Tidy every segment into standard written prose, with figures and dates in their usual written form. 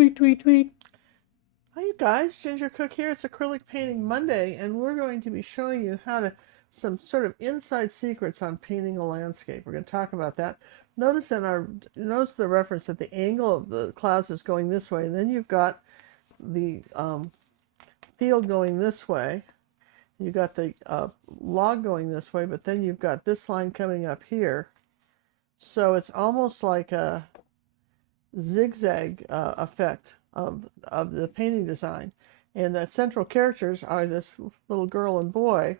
Tweet, tweet, tweet. Hi you guys, Ginger Cook here. It's Acrylic Painting Monday, and we're going to be showing you some sort of inside secrets on painting a landscape. We're going to talk about that. Notice the reference that the angle of the clouds is going this way, and then you've got the field going this way. You've got the log going this way, but then you've got this line coming up here. So it's almost like a zigzag effect of the painting design, and the central characters are this little girl and boy,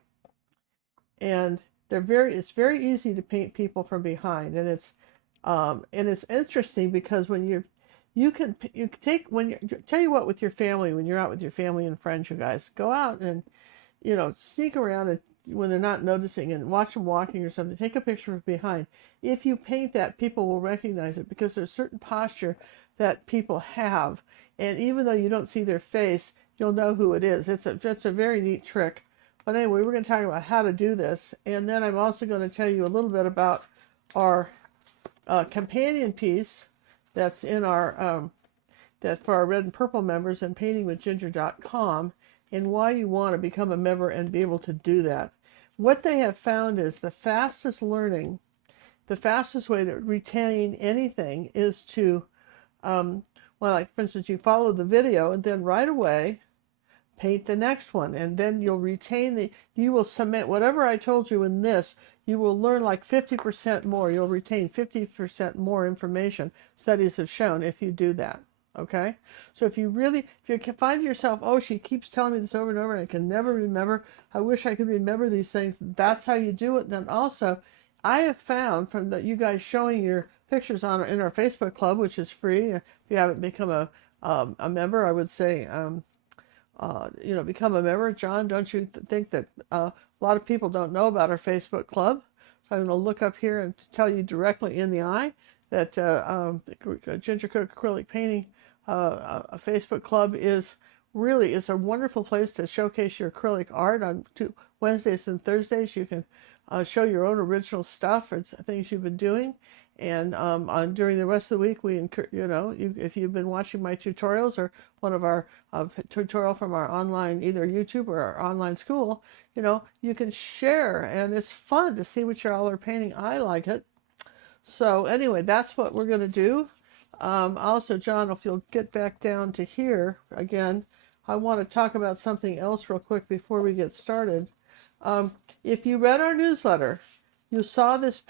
and it's very easy to paint people from behind, and it's interesting because when tell you what, with your family, when you're out with your family and friends, you guys go out and sneak around and when they're not noticing and watch them walking or something, take a picture from behind. If you paint that, people will recognize it because there's certain posture that people have, and even though you don't see their face, you'll know who it is. It's a very neat trick. But anyway, we're going to talk about how to do this, and then I'm also going to tell you a little bit about our companion piece that's in our that's for our red and purple members and paintingwithginger.com, and why you want to become a member and be able to do that. What they have found is the fastest way to retain anything is to, well, like for instance, you follow the video and then right away paint the next one, and then you'll retain you will cement whatever I told you in this. You will learn like 50% more. You'll retain 50% more information, studies have shown, if you do that. Okay, so if you find yourself, oh, she keeps telling me this over and over and I can never remember, I wish I could remember these things, that's how you do it. And then also, I have found from you guys showing your pictures in our Facebook club, which is free. If you haven't become a member, I would say become a member. John, don't you think that a lot of people don't know about our Facebook club? So I'm going to look up here and tell you directly in the eye that Ginger Cook Acrylic Painting a Facebook club is a wonderful place to showcase your acrylic art. On Wednesdays and Thursdays, you can show your own original stuff or things you've been doing. And during the rest of the week, if you've been watching my tutorials or one of our tutorial from our online, either YouTube or our online school, you can share, and it's fun to see what y'all are painting. I like it. So anyway, that's what we're going to do. Also, John, if you'll get back down to here again, I want to talk about something else real quick before we get started. If you read our newsletter, you saw this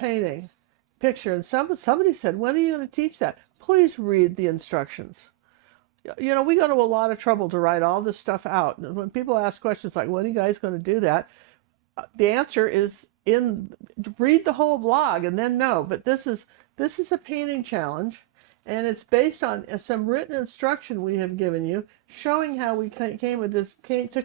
picture, and somebody said, when are you going to teach that? Please read the instructions. We go to a lot of trouble to write all this stuff out. And when people ask questions like, when are you guys going to do that? The answer is read the whole blog and then know. But this is a painting challenge, and it's based on some written instruction we have given you, showing how we took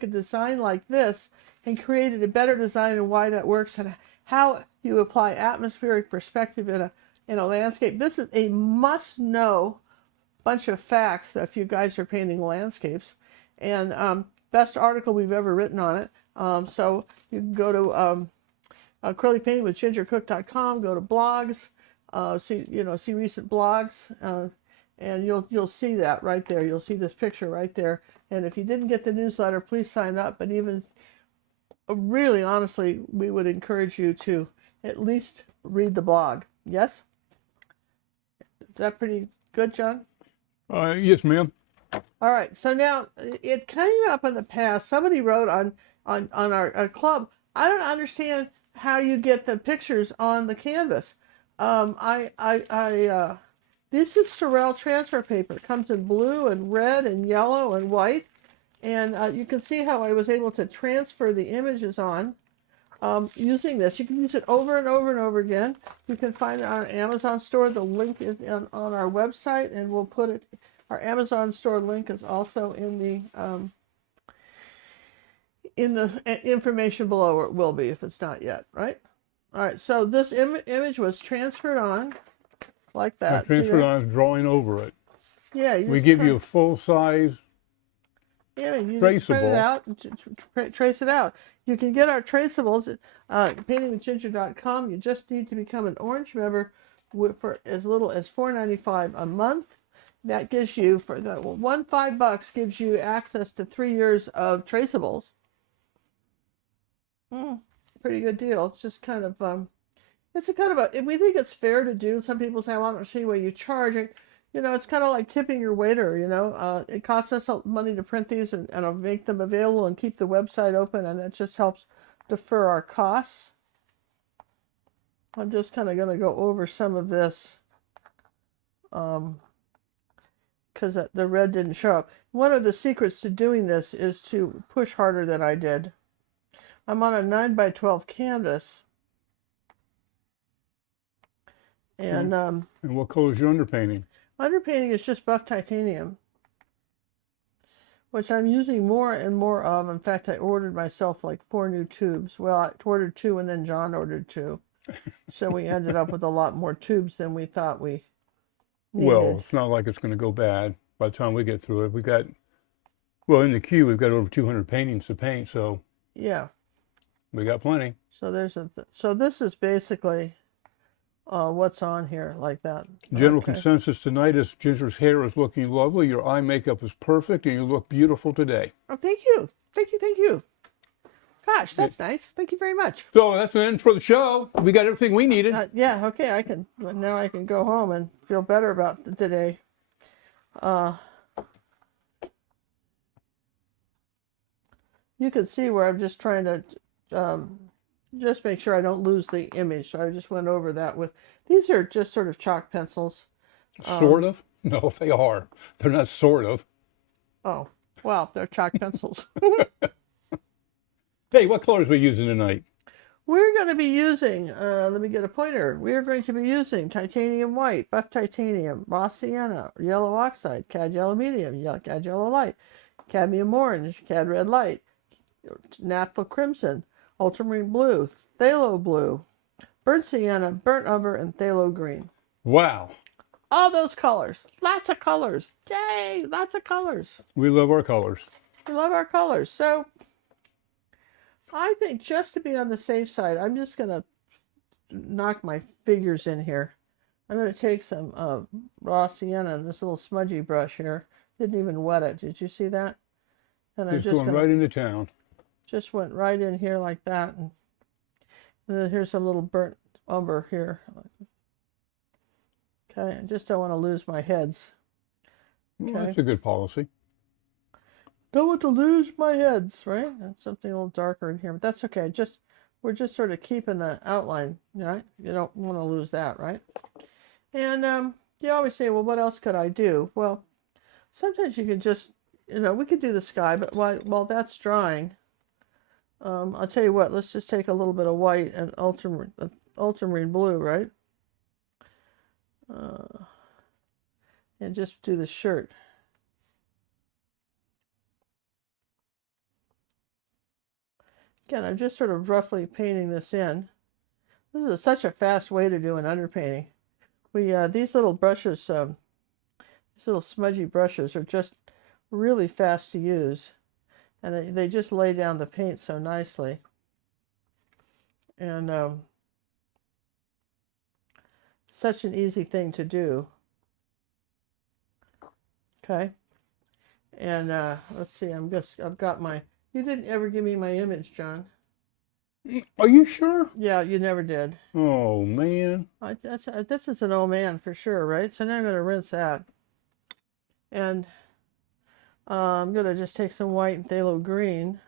a design like this and created a better design and why that works, and how you apply atmospheric perspective in a landscape. This is a must-know bunch of facts that if you guys are painting landscapes, and best article we've ever written on it. So you can go to acrylicpaintingwithgingercook.com, go to blogs, see recent blogs, and you'll see that right there. You'll see this picture right there. And if you didn't get the newsletter, please sign up. But even really, honestly, we would encourage you to at least read the blog. Yes? Is that pretty good, John? Yes, ma'am. All right. So now it came up in the past. Somebody wrote on our club, I don't understand how you get the pictures on the canvas. This is Sorel transfer paper. It comes in blue and red and yellow and white. And you can see how I was able to transfer the images on using this. You can use it over and over and over again. You can find it on our Amazon store. The link is on our website, and we'll put it. Our Amazon store link is also in the information below, or it will be if it's not yet, right? All right, so this image was transferred on like that. Transferred on, drawing over it. Yeah. We give you a full-size you traceable. just print it out and trace it out. You can get our traceables at paintingwithginger.com. You just need to become an orange member for as little as $4.95 a month. that gives you, for the $5 gives you access to 3 years of traceables. Pretty good deal. It's just kind of it's a kind of a, we think it's fair to do. Some people say, well, I don't see what you charge. You know, it's kind of like tipping your waiter, you know. It costs us money to print these and make them available and keep the website open, and that just helps defer our costs. I'm just kind of going to go over some of this because the red didn't show up. One of the secrets to doing this is to push harder than I did. I'm on a 9x12 canvas. And what color is your underpainting? Underpainting is just buff titanium, which I'm using more and more of. In fact, I ordered myself like 4 new tubes. Well, I ordered 2 and then John ordered 2. So we ended up with a lot more tubes than we thought we needed. Well, it's not like it's going to go bad by the time we get through it. We got, well, in the queue, we've got over 200 paintings to paint, so yeah, we got plenty. So so this is basically what's on here, like that. General consensus tonight is Ginger's hair is looking lovely, your eye makeup is perfect, and you look beautiful today. Oh, thank you. Thank you, thank you. Gosh, that's nice. Thank you very much. So that's the end for the show. We got everything we needed. Yeah, okay, now I can go home and feel better about today. You can see where I'm just trying to just make sure I don't lose the image. So I just went over that with, these are just sort of chalk pencils. Sort of? No, they are. They're not sort of. Oh, well, they're chalk pencils. Hey, what colors are we using tonight? We're going to be using, let me get a pointer. We're going to be using titanium white, buff titanium, raw sienna, yellow oxide, cad yellow medium, cad yellow light, cadmium orange, cad red light, naphtha crimson, ultramarine blue, phthalo blue, burnt sienna, burnt umber, and phthalo green. Wow. All those colors. Lots of colors. Yay! Lots of colors. We love our colors. We love our colors. So I think just to be on the safe side, I'm just going to knock my figures in here. I'm going to take some raw sienna and this little smudgy brush here. Didn't even wet it. Did you see that? And I'm just going right into town. Just went right in here like that. And then here's some little burnt umber here. Okay, I just don't want to lose my heads. Okay. Well, that's a good policy. Don't want to lose my heads, right? That's something a little darker in here, but that's okay. We're just sort of keeping the outline, right? You don't want to lose that, right? And you always say, well, what else could I do? Well, sometimes you can just, we could do the sky, but while that's drying, I'll tell you what, let's just take a little bit of white and ultramarine blue, right? And just do the shirt. Again, I'm just sort of roughly painting this in. This is such a fast way to do an underpainting. These little brushes, these little smudgy brushes are just really fast to use. And they just lay down the paint so nicely. And such an easy thing to do. Okay. And let's see, I've got my, you didn't ever give me my image, John. Are you sure? Yeah, you never did. Oh, man. This is an old man for sure, right? So now I'm going to rinse that. And I'm going to just take some white and phthalo green.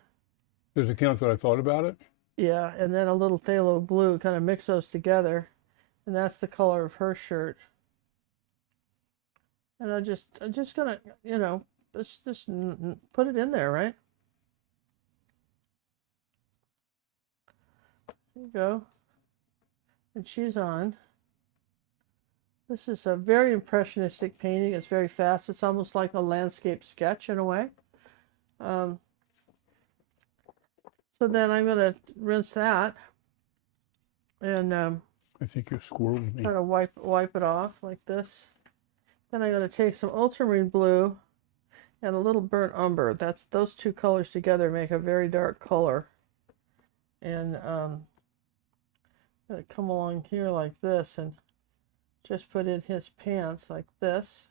Does it count that I thought about it? Yeah, and then a little phthalo blue, kind of mix those together. And that's the color of her shirt. And I'm just going to, just put it in there, right? There you go. And she's on. This is a very impressionistic painting. It's very fast. It's almost like a landscape sketch in a way. So then I'm going to rinse that. And I think you're squirreling me. kind of wipe it off like this. Then I'm going to take some ultramarine blue and a little burnt umber. Those two colors together make a very dark color. And I'm going to come along here like this and just put in his pants like this.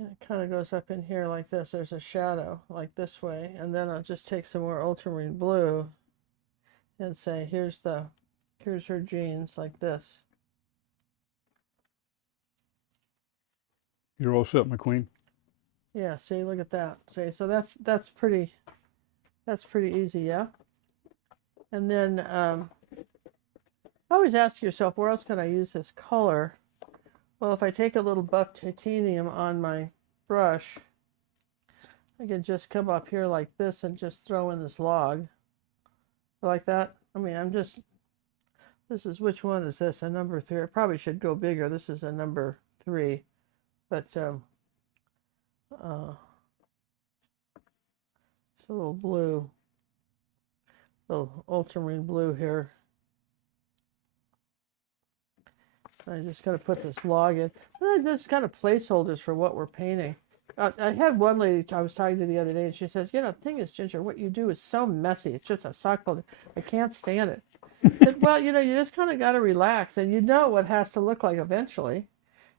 And it kind of goes up in here like this. There's a shadow like this way. And then I'll just take some more ultramarine blue and say, here's her jeans like this. You're all set, my queen. Yeah, see, look at that. See, so that's pretty easy, yeah. And then always ask yourself, where else can I use this color? Well, if I take a little buff titanium on my brush, I can just come up here like this and just throw in this log. Like that. I mean, this is, which one is this? A number 3. I probably should go bigger. This is a number 3. But it's a little blue, little ultramarine blue here. I just got to put this log in. Just kind of placeholders for what we're painting. I had one lady I was talking to the other day, and she says, you know, the thing is, Ginger, what you do is so messy. It's just a sock puppet. I can't stand it. I said, well, you know, you just kind of got to relax, and you know what it has to look like eventually.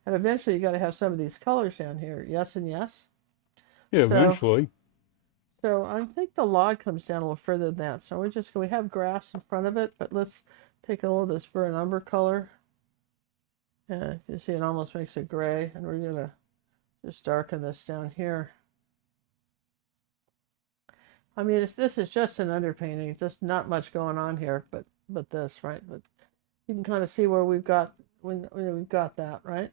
And eventually you got to have some of these colors down here. Yes and yes. Yeah, eventually. So I think the log comes down a little further than that. So we have grass in front of it, but let's take a little of this burnt umber color. Yeah, you see it almost makes it gray, and we're gonna just darken this down here. I mean, this is just an underpainting, just not much going on here, but this, right? But you can kind of see where we've got we've got that, right?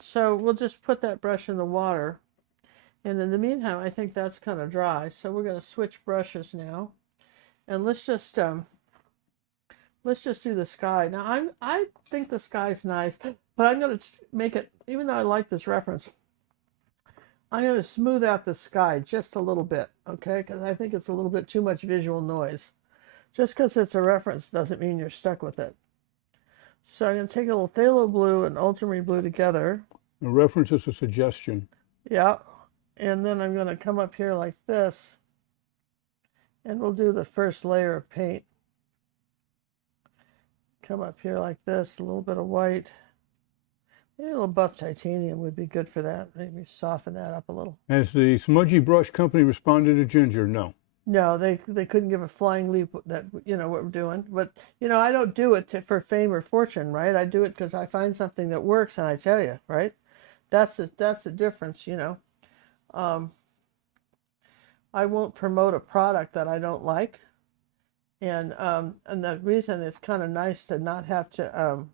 So we'll just put that brush in the water, and in the meantime, I think that's kind of dry. So we're going to switch brushes now, and let's just do the sky. Now I think the sky's nice, but I'm going to make it, even though I like this reference, I'm going to smooth out the sky just a little bit, okay? Because I think it's a little bit too much visual noise. Just because it's a reference doesn't mean you're stuck with it. So I'm going to take a little phthalo blue and ultramarine blue together. A reference is a suggestion. Yeah. And then I'm going to come up here like this, and we'll do the first layer of paint. Come up here like this, a little bit of white. Maybe a little buff titanium would be good for that. Maybe soften that up a little. Has the smudgy brush company responded to Ginger? No. No, they couldn't give a flying leap that, you know, what we're doing. But, you know, I don't do it for fame or fortune, right? I do it because I find something that works, and I tell you, right? That's the difference, you know. I won't promote a product that I don't like. And the reason it's kind of nice to not have to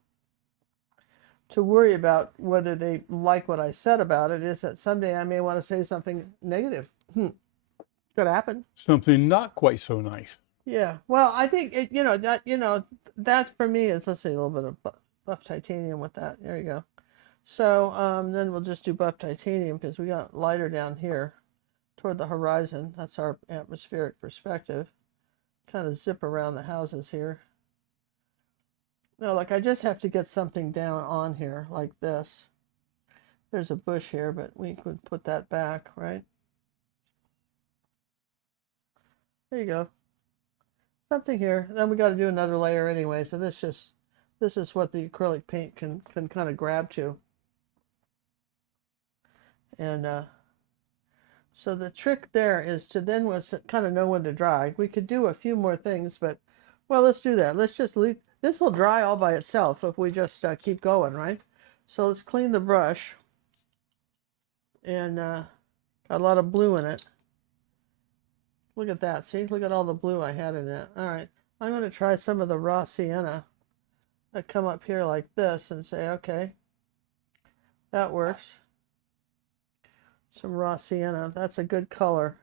worry about whether they like what I said about it is that someday I may want to say something negative. Could happen. Something not quite so nice. Yeah. Well, I think it, you know, that for me is, let's see, a little bit of buff titanium with that. There you go. So then we'll just do buff titanium because we got lighter down here toward the horizon. That's our atmospheric perspective. Kind of zip around the houses here. No, look, I just have to get something down on here like this. There's a bush here, but we could put that back, right? There you go. Something here. Then we got to do another layer anyway. So this is what the acrylic paint can kind of grab to. And so the trick there is to then kind of know when to dry. We could do a few more things, but well, let's do that. Let's just leave. This will dry all by itself if we just keep going, right? So let's clean the brush. And got a lot of blue in it. Look at that. See? Look at all the blue I had in it. All right. I'm going to try some of the raw sienna. I come up here like this and say, okay, that works. Some raw sienna. That's a good color.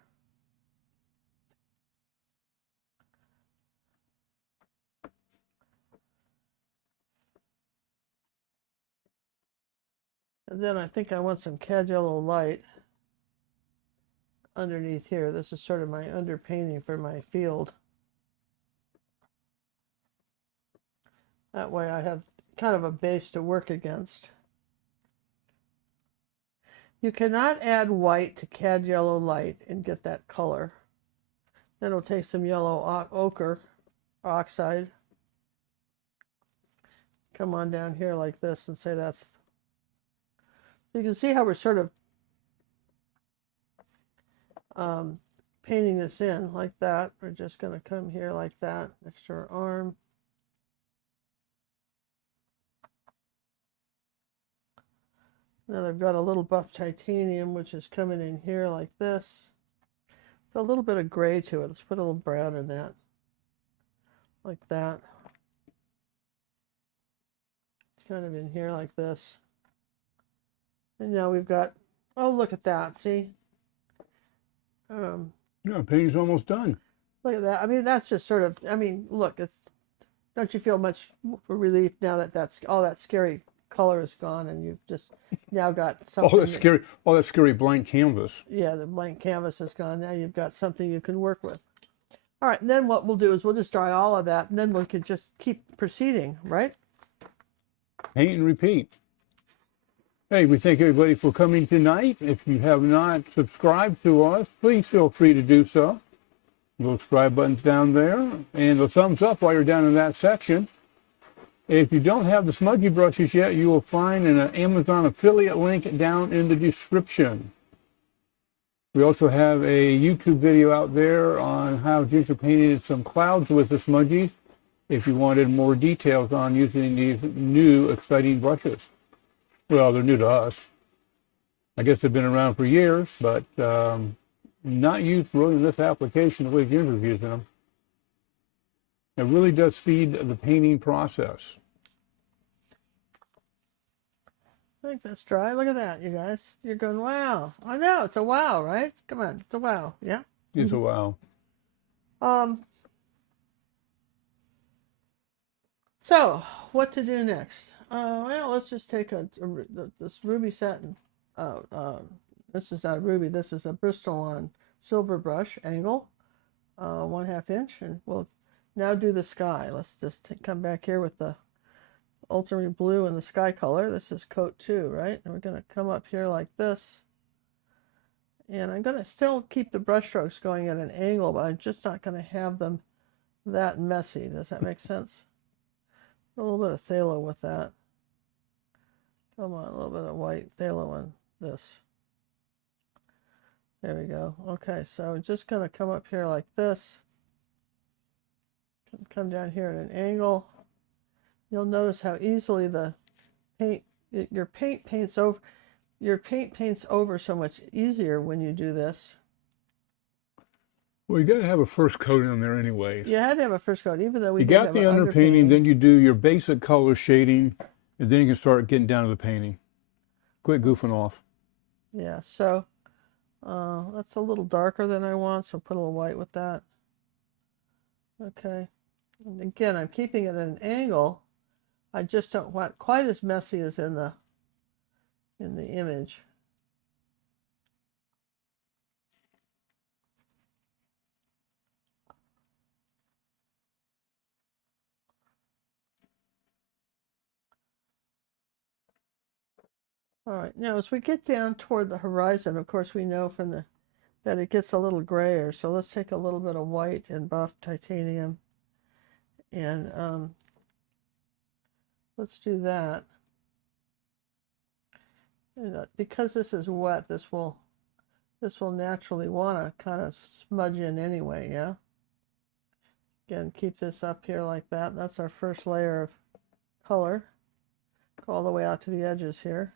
And then I think I want some cad yellow light underneath here. This is sort of my underpainting for my field. That way I have kind of a base to work against. You cannot add white to cad yellow light and get that color. Then it'll take some yellow ochre oxide. Come on down here like this and say that's So you can see how we're sort of painting this in like that. We're just going to come here like that next to our arm. Then I've got a little buff titanium, which is coming in here like this. There's a little bit of gray to it. Let's put a little brown in that, like that. It's kind of in here like this. And now we've got, oh, look at that, see? Yeah, painting's almost done. Look at that. I mean, that's just sort of, I mean, look, it's, don't you feel much relief now that that's, all that scary color is gone and you've just now got something. All that scary blank canvas. Yeah, the blank canvas is gone. Now you've got something you can work with. All right, and then what we'll do is we'll just dry all of that, and then we can just keep proceeding, right? Paint and repeat. Hey, we thank everybody for coming tonight. If you have not subscribed to us, please feel free to do so. The subscribe button's down there, and the thumbs up while you're down in that section. If you don't have the smudgy brushes yet, you will find an Amazon affiliate link down in the description. We also have a YouTube video out there on how Ginger painted some clouds with the smudgies if you wanted more details on using these new exciting brushes. Well, they're new to us. I guess they've been around for years, but not used really in this application the way Ginger's using them. It really does feed the painting process. I think that's dry. Look at that, you guys. You're going, wow. I know, it's a wow, right? Come on, it's a wow, yeah? It's a wow. So, what to do next? Well, let's just take this ruby satin. This is not ruby, this is a Bristol on silver brush angle, 1/2 inch, and we'll now do the sky. Let's just come back here with the ultramarine blue and the sky color. This is coat 2, right? And we're going to come up here like this. And I'm going to still keep the brush strokes going at an angle, but I'm just not going to have them that messy. Does that make sense? A little bit of phthalo with that. Come on, a little bit of white phthalo on this. There we go. Okay, so I'm just going to come up here like this. Come down here at an angle. You'll notice how easily the paint, your paint paints over so much easier when you do this. Well, you got to have a first coat on there anyways. You had to have a first coat, even though we You did got have the an underpainting, then you do your basic color shading, and then you can start getting down to the painting. Quit goofing off. Yeah, so that's a little darker than I want, so put a little white with that. Okay. And again, I'm keeping it at an angle. I just don't want quite as messy as in the image. All right, now as we get down toward the horizon, of course we know from that it gets a little grayer, so let's take a little bit of white and buff titanium, and let's do that. And, because this is wet, this will naturally want to kind of smudge in anyway, yeah? Again, keep this up here like that. That's our first layer of color. Go all the way out to the edges here.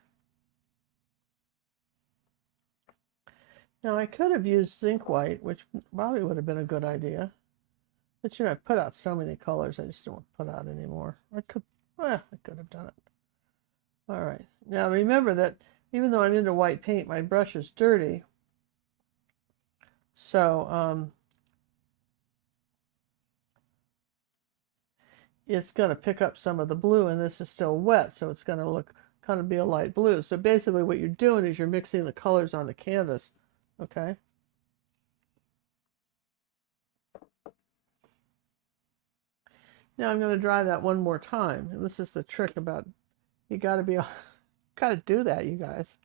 Now I could have used zinc white, which probably would have been a good idea. But you know, I've put out so many colors, I just don't want to put out anymore. I could have done it. All right. Now remember that even though I'm into white paint, my brush is dirty. So it's going to pick up some of the blue, and this is still wet, so it's going to look kind of be a light blue. So basically what you're doing is you're mixing the colors on the canvas. Okay. Now I'm going to dry that one more time. And this is the trick about, you got to be, got to do that, you guys.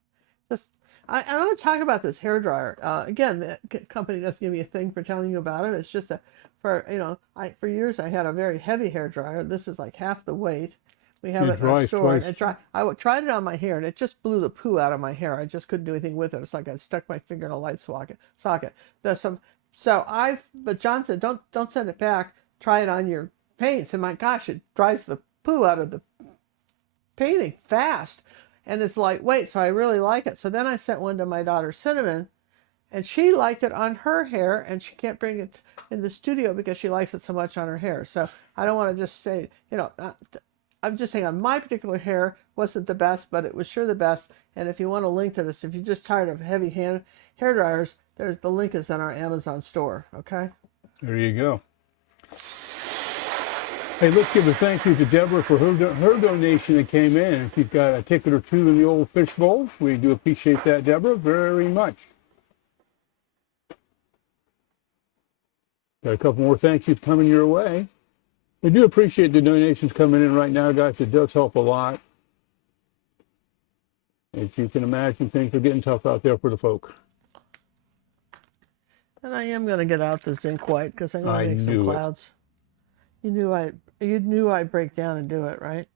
Just, I want to talk about this hair dryer. Again, the company doesn't give me a thing for telling you about it. It's just for years I had a very heavy hair dryer. This is like half the weight. We have It it in our dries store. twice. And I tried it on my hair, and it just blew the poo out of my hair. I just couldn't do anything with it. It's like I stuck my finger in a light socket. There's some. But John said, don't send it back. Try it on your paints. And my gosh, it dries the poo out of the painting fast, and it's lightweight. So I really like it. So then I sent one to my daughter Cinnamon, and she liked it on her hair, and she can't bring it in the studio because she likes it so much on her hair. So I don't want to just say, I'm just saying on my particular hair wasn't the best, but it was sure the best. And if you want a link to this, if you're just tired of heavy hair dryers, the link is in our Amazon store. Okay. There you go. Hey, let's give a thank you to Deborah for her donation that came in. If you've got a ticket or two in the old fishbowl, we do appreciate that, Deborah, very much. Got a couple more thank yous coming your way. We do appreciate the donations coming in right now, guys. It does help a lot. As you can imagine, things are getting tough out there for the folk. And I am going to get out the zinc white because I'm going to make some clouds. You knew I'd break down and do it, right?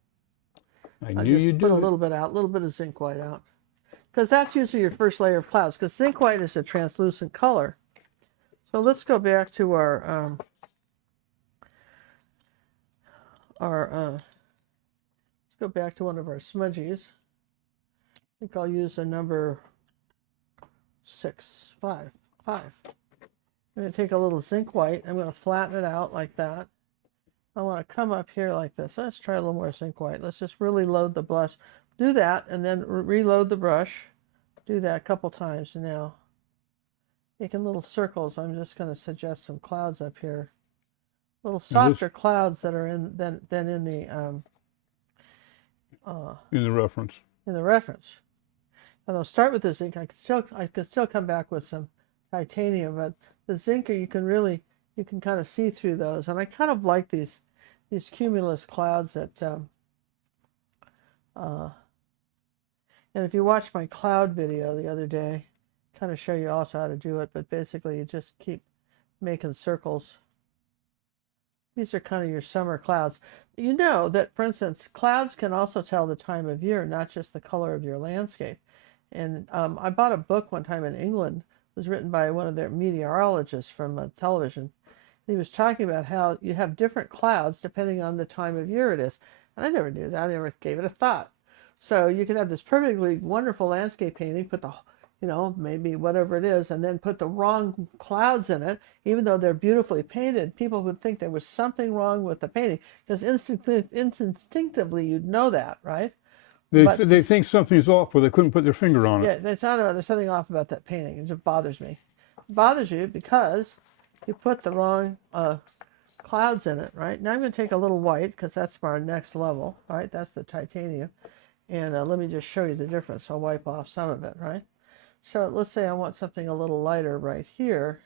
I knew you'd do it. Put a little bit out, a little bit of zinc white out. Because that's usually your first layer of clouds, because zinc white is a translucent color. So let's go back to let's go back to one of our smudgies. I think I'll use a number 5. I'm going to take a little zinc white. I'm going to flatten it out like that. I want to come up here like this. Let's try a little more zinc white. Let's just really load the brush. Do that, and then reload the brush. Do that a couple times. And now, making little circles, I'm just going to suggest some clouds up here. Little softer clouds that are than in the reference. In the reference. And I'll start with the zinc. I can still come back with some titanium, but the zinc you can kind of see through those. And I kind of like these cumulus clouds that and if you watch my cloud video the other day, kind of show you also how to do it, but basically you just keep making circles. These are kind of your summer clouds. You know that, for instance, clouds can also tell the time of year, not just the color of your landscape. And I bought a book one time in England. It was written by one of their meteorologists from television. He was talking about how you have different clouds depending on the time of year it is. And I never knew that. I never gave it a thought. So you can have this perfectly wonderful landscape painting, put the, maybe whatever it is, and then put the wrong clouds in it, even though they're beautifully painted. People would think there was something wrong with the painting because instinctively you'd know that, right? They think something's off, but they couldn't put their finger on it. Yeah, there's something off about that painting. It just bothers me. It bothers you because you put the wrong clouds in it, right? Now I'm going to take a little white because that's our next level, right? That's the titanium. And let me just show you the difference. I'll wipe off some of it, right? So let's say I want something a little lighter right here.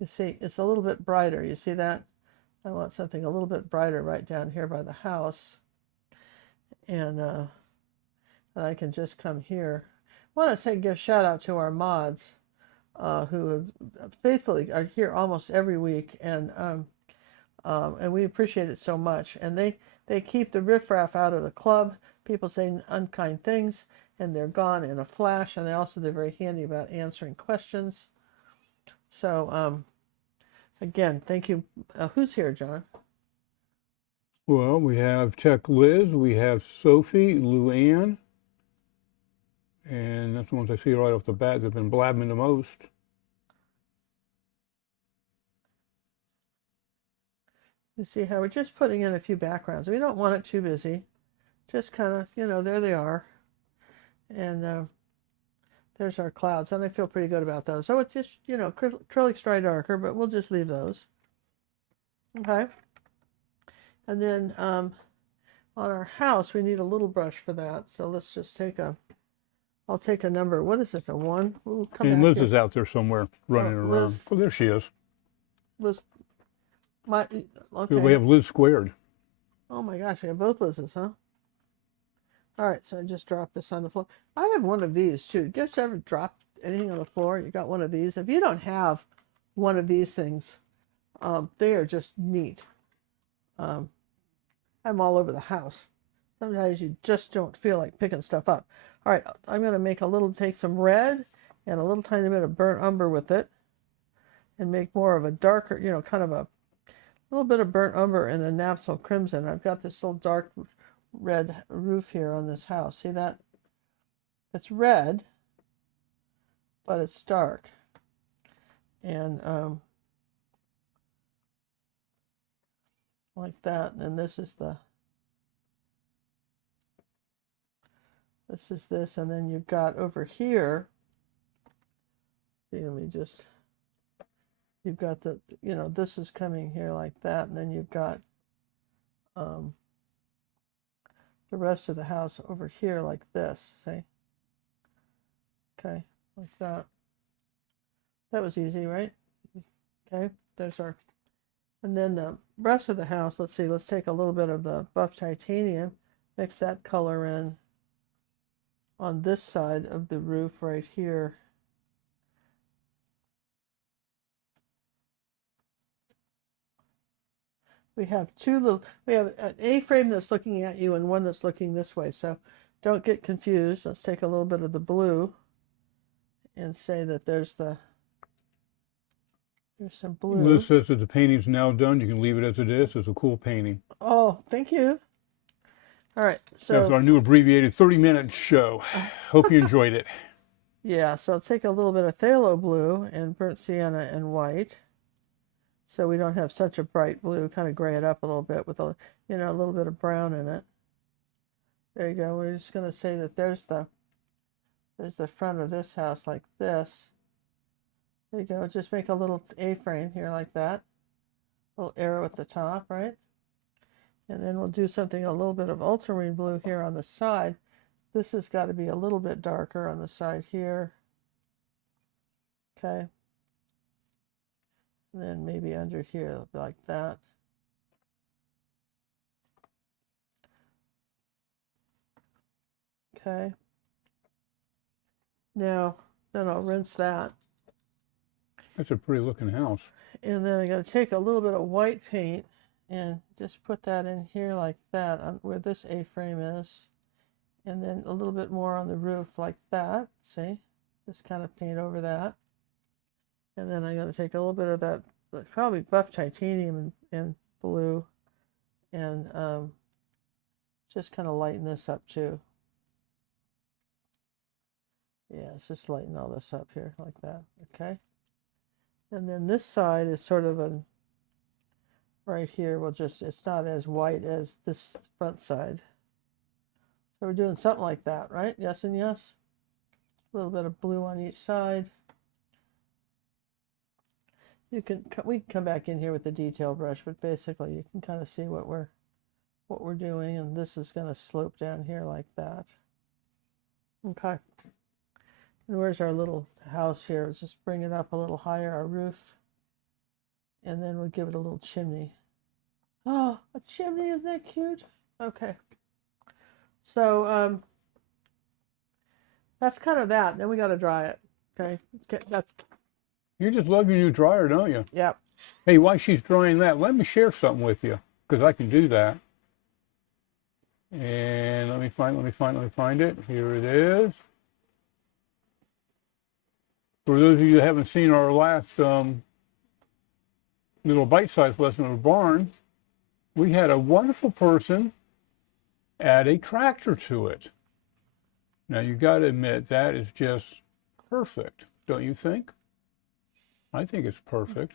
You see, it's a little bit brighter. You see that? I want something a little bit brighter right down here by the house. And I can just come here. I want to give shout out to our mods who faithfully are here almost every week, and we appreciate it so much. And they keep the riffraff out of the club. People say unkind things, and they're gone in a flash. And they're very handy about answering questions. So again, thank you. Who's here, John? Well, we have Tech Liz, we have Sophie, Luann, and that's the ones I see right off the bat that have been blabbing the most. You see how we're just putting in a few backgrounds. We don't want it too busy. Just kind of, there they are. And there's our clouds, and I feel pretty good about those. So it's just, acrylic's dry darker, but we'll just leave those. Okay. And then on our house, we need a little brush for that. So let's just I'll take a number. What is it, a 1? We'll come and back Liz here. is out there somewhere running around. Oh, there she is. Liz, okay. We have Liz squared. Oh my gosh, we have both Liz's, huh? All right, so I just dropped this on the floor. I have one of these too. You guys ever dropped anything on the floor? You got one of these? If you don't have one of these things, they are just neat. I'm all over the house. Sometimes you just don't feel like picking stuff up. All right, I'm going to take some red and a little tiny bit of burnt umber with it and make more of a darker, kind of a little bit of burnt umber and then napsol crimson. I've got this little dark red roof here on this house. See that? It's red, but it's dark. And like that. And this is this, and then you've got over here, see, let me just, you've got this is coming here like that, and then you've got the rest of the house over here like this, see? Okay, like that. That was easy, right? Okay, there's our, and then the rest of the house, let's see, let's take a little bit of the buff titanium, mix that color in on this side of the roof right here. We have we have an A-frame that's looking at you and one that's looking this way, so don't get confused. Let's take a little bit of the blue and say that there's some blue. Liz says that the painting's now done. You can leave it as it is. It's a cool painting. Oh, thank you. All right, so that's our new abbreviated 30-minute show. Hope you enjoyed it. Yeah, so I'll take a little bit of phthalo blue and burnt sienna and white, so we don't have such a bright blue. Kind of gray it up a little bit with a little bit of brown in it. There you go. We're just going to say that there's the front of this house like this. There you go. Just make a little A-frame here like that. Little arrow at the top, right? And then we'll do something, a little bit of ultramarine blue here on the side. This has got to be a little bit darker on the side here. Okay. And then maybe under here like that. Okay. Now, then I'll rinse that. That's a pretty looking house. And then I got to take a little bit of white paint and just put that in here like that, where this A-frame is. And then a little bit more on the roof like that. See? Just kind of paint over that. And then I'm going to take a little bit of that, probably buff titanium and blue, and just kind of lighten this up too. Yeah, it's just lighten all this up here like that. Okay. And then this side is sort of right here, it's not as white as this front side. So we're doing something like that, right? Yes and yes. A little bit of blue on each side. We can come back in here with the detail brush, but basically you can kind of see what we're doing, and this is going to slope down here like that. Okay. And where's our little house here? Let's just bring it up a little higher, our roof, and then we'll give it a little chimney. Oh, a chimney, isn't that cute? Okay. So that's kind of that. Then we got to dry it. Okay. You just love your new dryer, don't you? Yep. Hey, while she's drying that, let me share something with you, because I can do that. And let me find it. Here it is. For those of you that haven't seen our last little bite-sized lesson of barn, we had a wonderful person add a tractor to it. Now you got to admit that is just perfect, don't you think? I think it's perfect.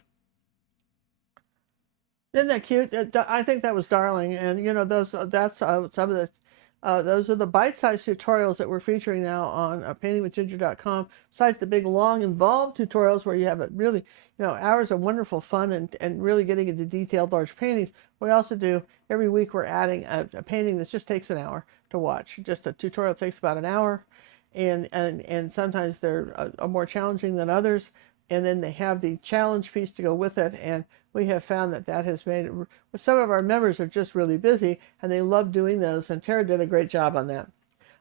Isn't that cute? I think that was darling, and that's some of the those are the bite-sized tutorials that we're featuring now on paintingwithginger.com. Besides the big, long, involved tutorials where you have really, hours of wonderful fun and really getting into detailed, large paintings, we also do, every week we're adding a painting that just takes an hour to watch. Just a tutorial takes about an hour, and sometimes they're more challenging than others, and then they have the challenge piece to go with it, and we have found that has made it, some of our members are just really busy and they love doing those, and Tara did a great job on that.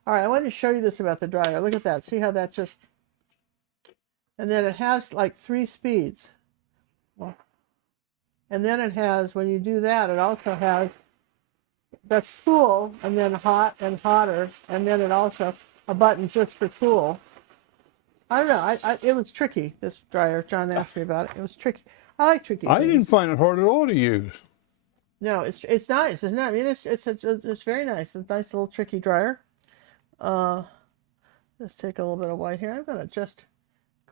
All right, I wanted to show you this about the dryer. Look at that. See how that just, and then it has like 3 speeds. And then it has, when you do that, it also has that's cool, and then hot and hotter, and then it also a button just for cool. I don't know. It was tricky. This dryer. John asked me about it. It was tricky. I like tricky I didn't things. find it hard at all to use. No, it's nice, isn't it? I mean, it's very nice. It's a nice little tricky dryer. Uh, let's take a little bit of white here. I'm gonna just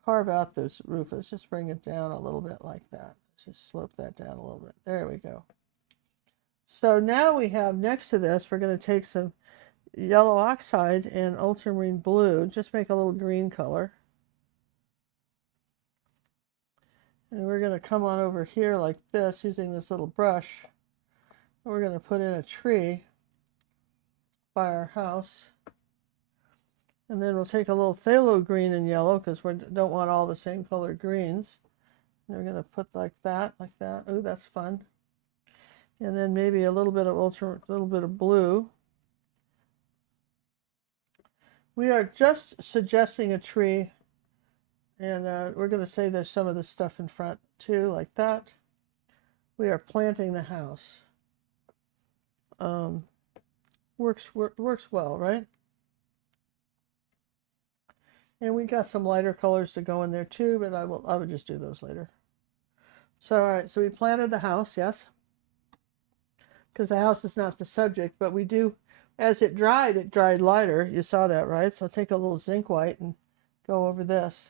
carve out this roof. Let's just bring it down a little bit like that. Let's just slope that down a little bit. There we go. So now we have next to this, we're going to take some yellow oxide and ultramarine blue. Just make a little green color. And we're going to come on over here like this using this little brush. And we're going to put in a tree by our house. And then we'll take a little phthalo green and yellow because we don't want all the same color greens. And we're going to put like that, like that. Ooh, that's fun. And then maybe a little bit of blue. We are just suggesting a tree, and we're going to say there's some of this stuff in front too, like that. We are planting the house. Works well, right? And we got some lighter colors to go in there too, but I would just do those later. So all right, so we planted the house, yes, because the house is not the subject, but we do. As it dried lighter. You saw that, right? So take a little zinc white and go over this.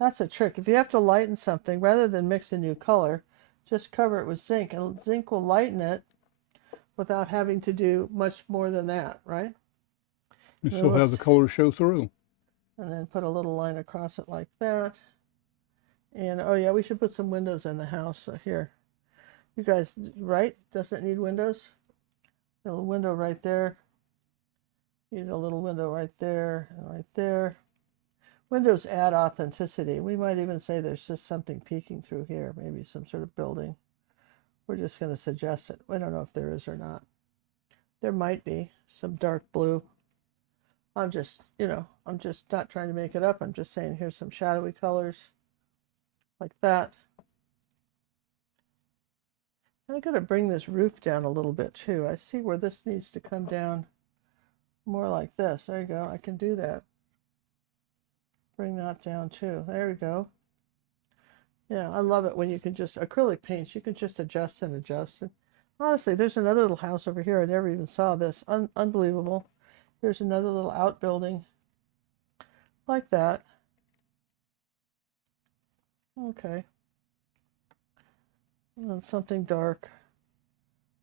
That's a trick. If you have to lighten something, rather than mix a new color, just cover it with zinc, and zinc will lighten it without having to do much more than that, right? You still have the color show through. And then put a little line across it like that. And oh yeah, we should put some windows in the house. So here, you guys, right? Doesn't it need windows? A little window right there. Need a little window right there and right there. Windows add authenticity. We might even say there's just something peeking through here, maybe some sort of building. We're just going to suggest it. We don't know if there is or not. There might be some dark blue. I'm just not trying to make it up. I'm just saying here's some shadowy colors like that. I got to bring this roof down a little bit too. I see where this needs to come down more like this. There you go. I can do that. Bring that down too. There we go. Yeah, I love it when you can just, acrylic paints, you can just adjust and adjust. And honestly, there's another little house over here. I never even saw this. Unbelievable. Here's another little outbuilding like that. Okay. And then something dark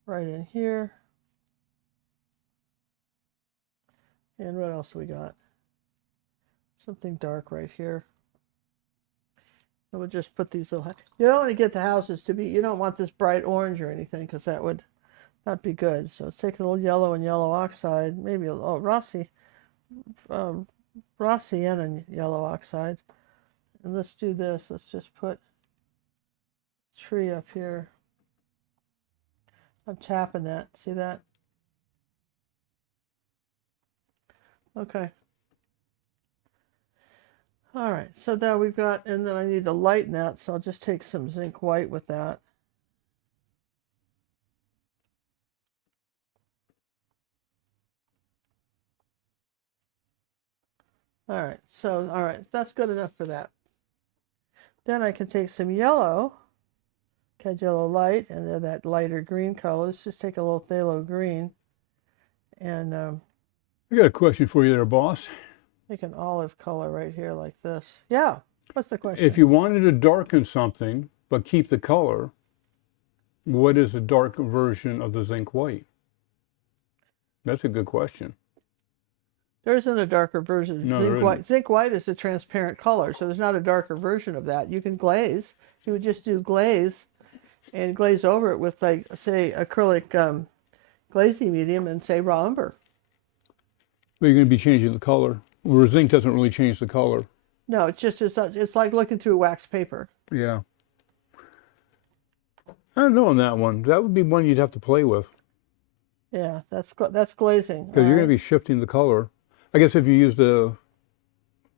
right in here. And what else we got? Something dark right here. And we'll just put these little, you don't want to get the houses to be, you don't want this bright orange or anything because that would not be good. So let's take a little yellow and yellow oxide, maybe Rossi and yellow oxide. And let's do this. Let's just put tree up here. I'm tapping that. See that? Okay. All right. So now we've got, and then I need to lighten that. So I'll just take some zinc white with that. All right. So, all right. That's good enough for that. Then I can take some yellow, catch yellow light, and then that lighter green color. Let's just take a little phthalo green and I got a question for you there, boss. make an olive color right here like this. Yeah. What's the question? If you wanted to darken something but keep the color, what is the dark version of the zinc white? That's a good question. There isn't a darker version. No, Zinc white. Zinc white is a transparent color, so there's not a darker version of that. You can glaze. You would just do glaze and glaze over it with, like, say, acrylic glazing medium and say raw umber. But you're going to be changing the color. Where zinc doesn't really change the color. No, it's like looking through wax paper. Yeah. I don't know on that one. That would be one you'd have to play with. Yeah, that's glazing. Because you're going to be shifting the color. I guess if you used a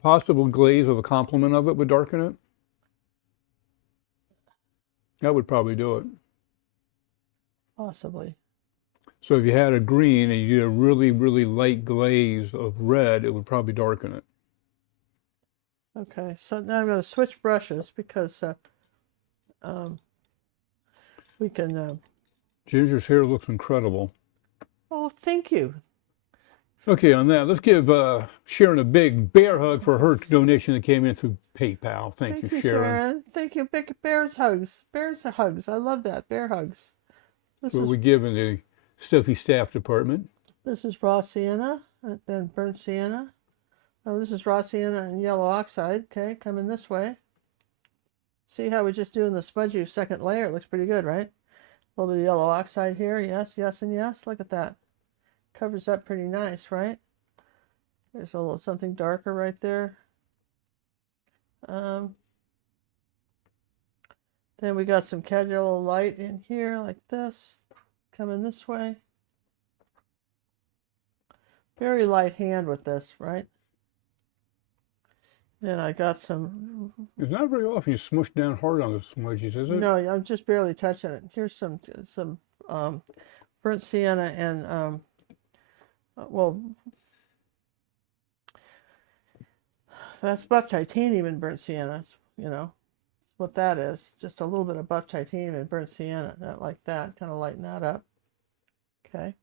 possible glaze of a complement of it would darken it. That would probably do it. Possibly. So if you had a green and you did a really, really light glaze of red, it would probably darken it. Okay, so now I'm going to switch brushes because um, we can. Ginger's hair looks incredible. Oh, thank you. Okay, on that, let's give Sharon a big bear hug for her donation that came in through PayPal. Thank you, Sharon. Thank you. Big bears hugs. Bears hugs. I love that. Bear hugs. This What is we give in the Stuffy Staff Department. this is raw sienna and then burnt sienna. Oh, this is raw sienna and yellow oxide. Okay, coming this way. See how we're just doing the smudgy second layer? It looks pretty good, right? A little bit of yellow oxide here. Yes, yes, and yes. Look at that. Covers up pretty nice, right? There's a little something darker right there. Then we got some casual light in here like this, coming this way. Very light hand with this, right? Then I got some. It's not very often you smush down hard on the smudges, is it? No, I'm just barely touching it. Here's some burnt sienna and well, that's buff titanium and burnt sienna. You know what that is? Just a little bit of buff titanium and burnt sienna. Not like that. Kind of lighten that up. Okay.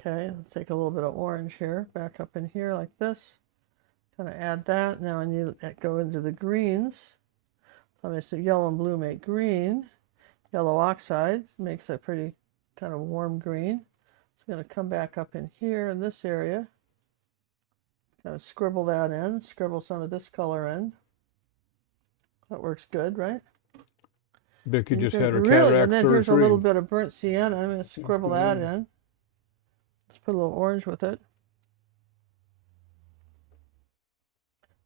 Okay, let's take a little bit of orange here, back up in here like this. Kind of add that. Now I need to go into the greens. Obviously, yellow and blue make green. Yellow oxide makes a pretty kind of warm green. It's going to come back up in here in this area. Kind of scribble that in. Scribble some of this color in. That works good, right? Becky just had her really, cataract and then surgery. here's a little bit of burnt sienna. I'm going to scribble that in. Let's put a little orange with it.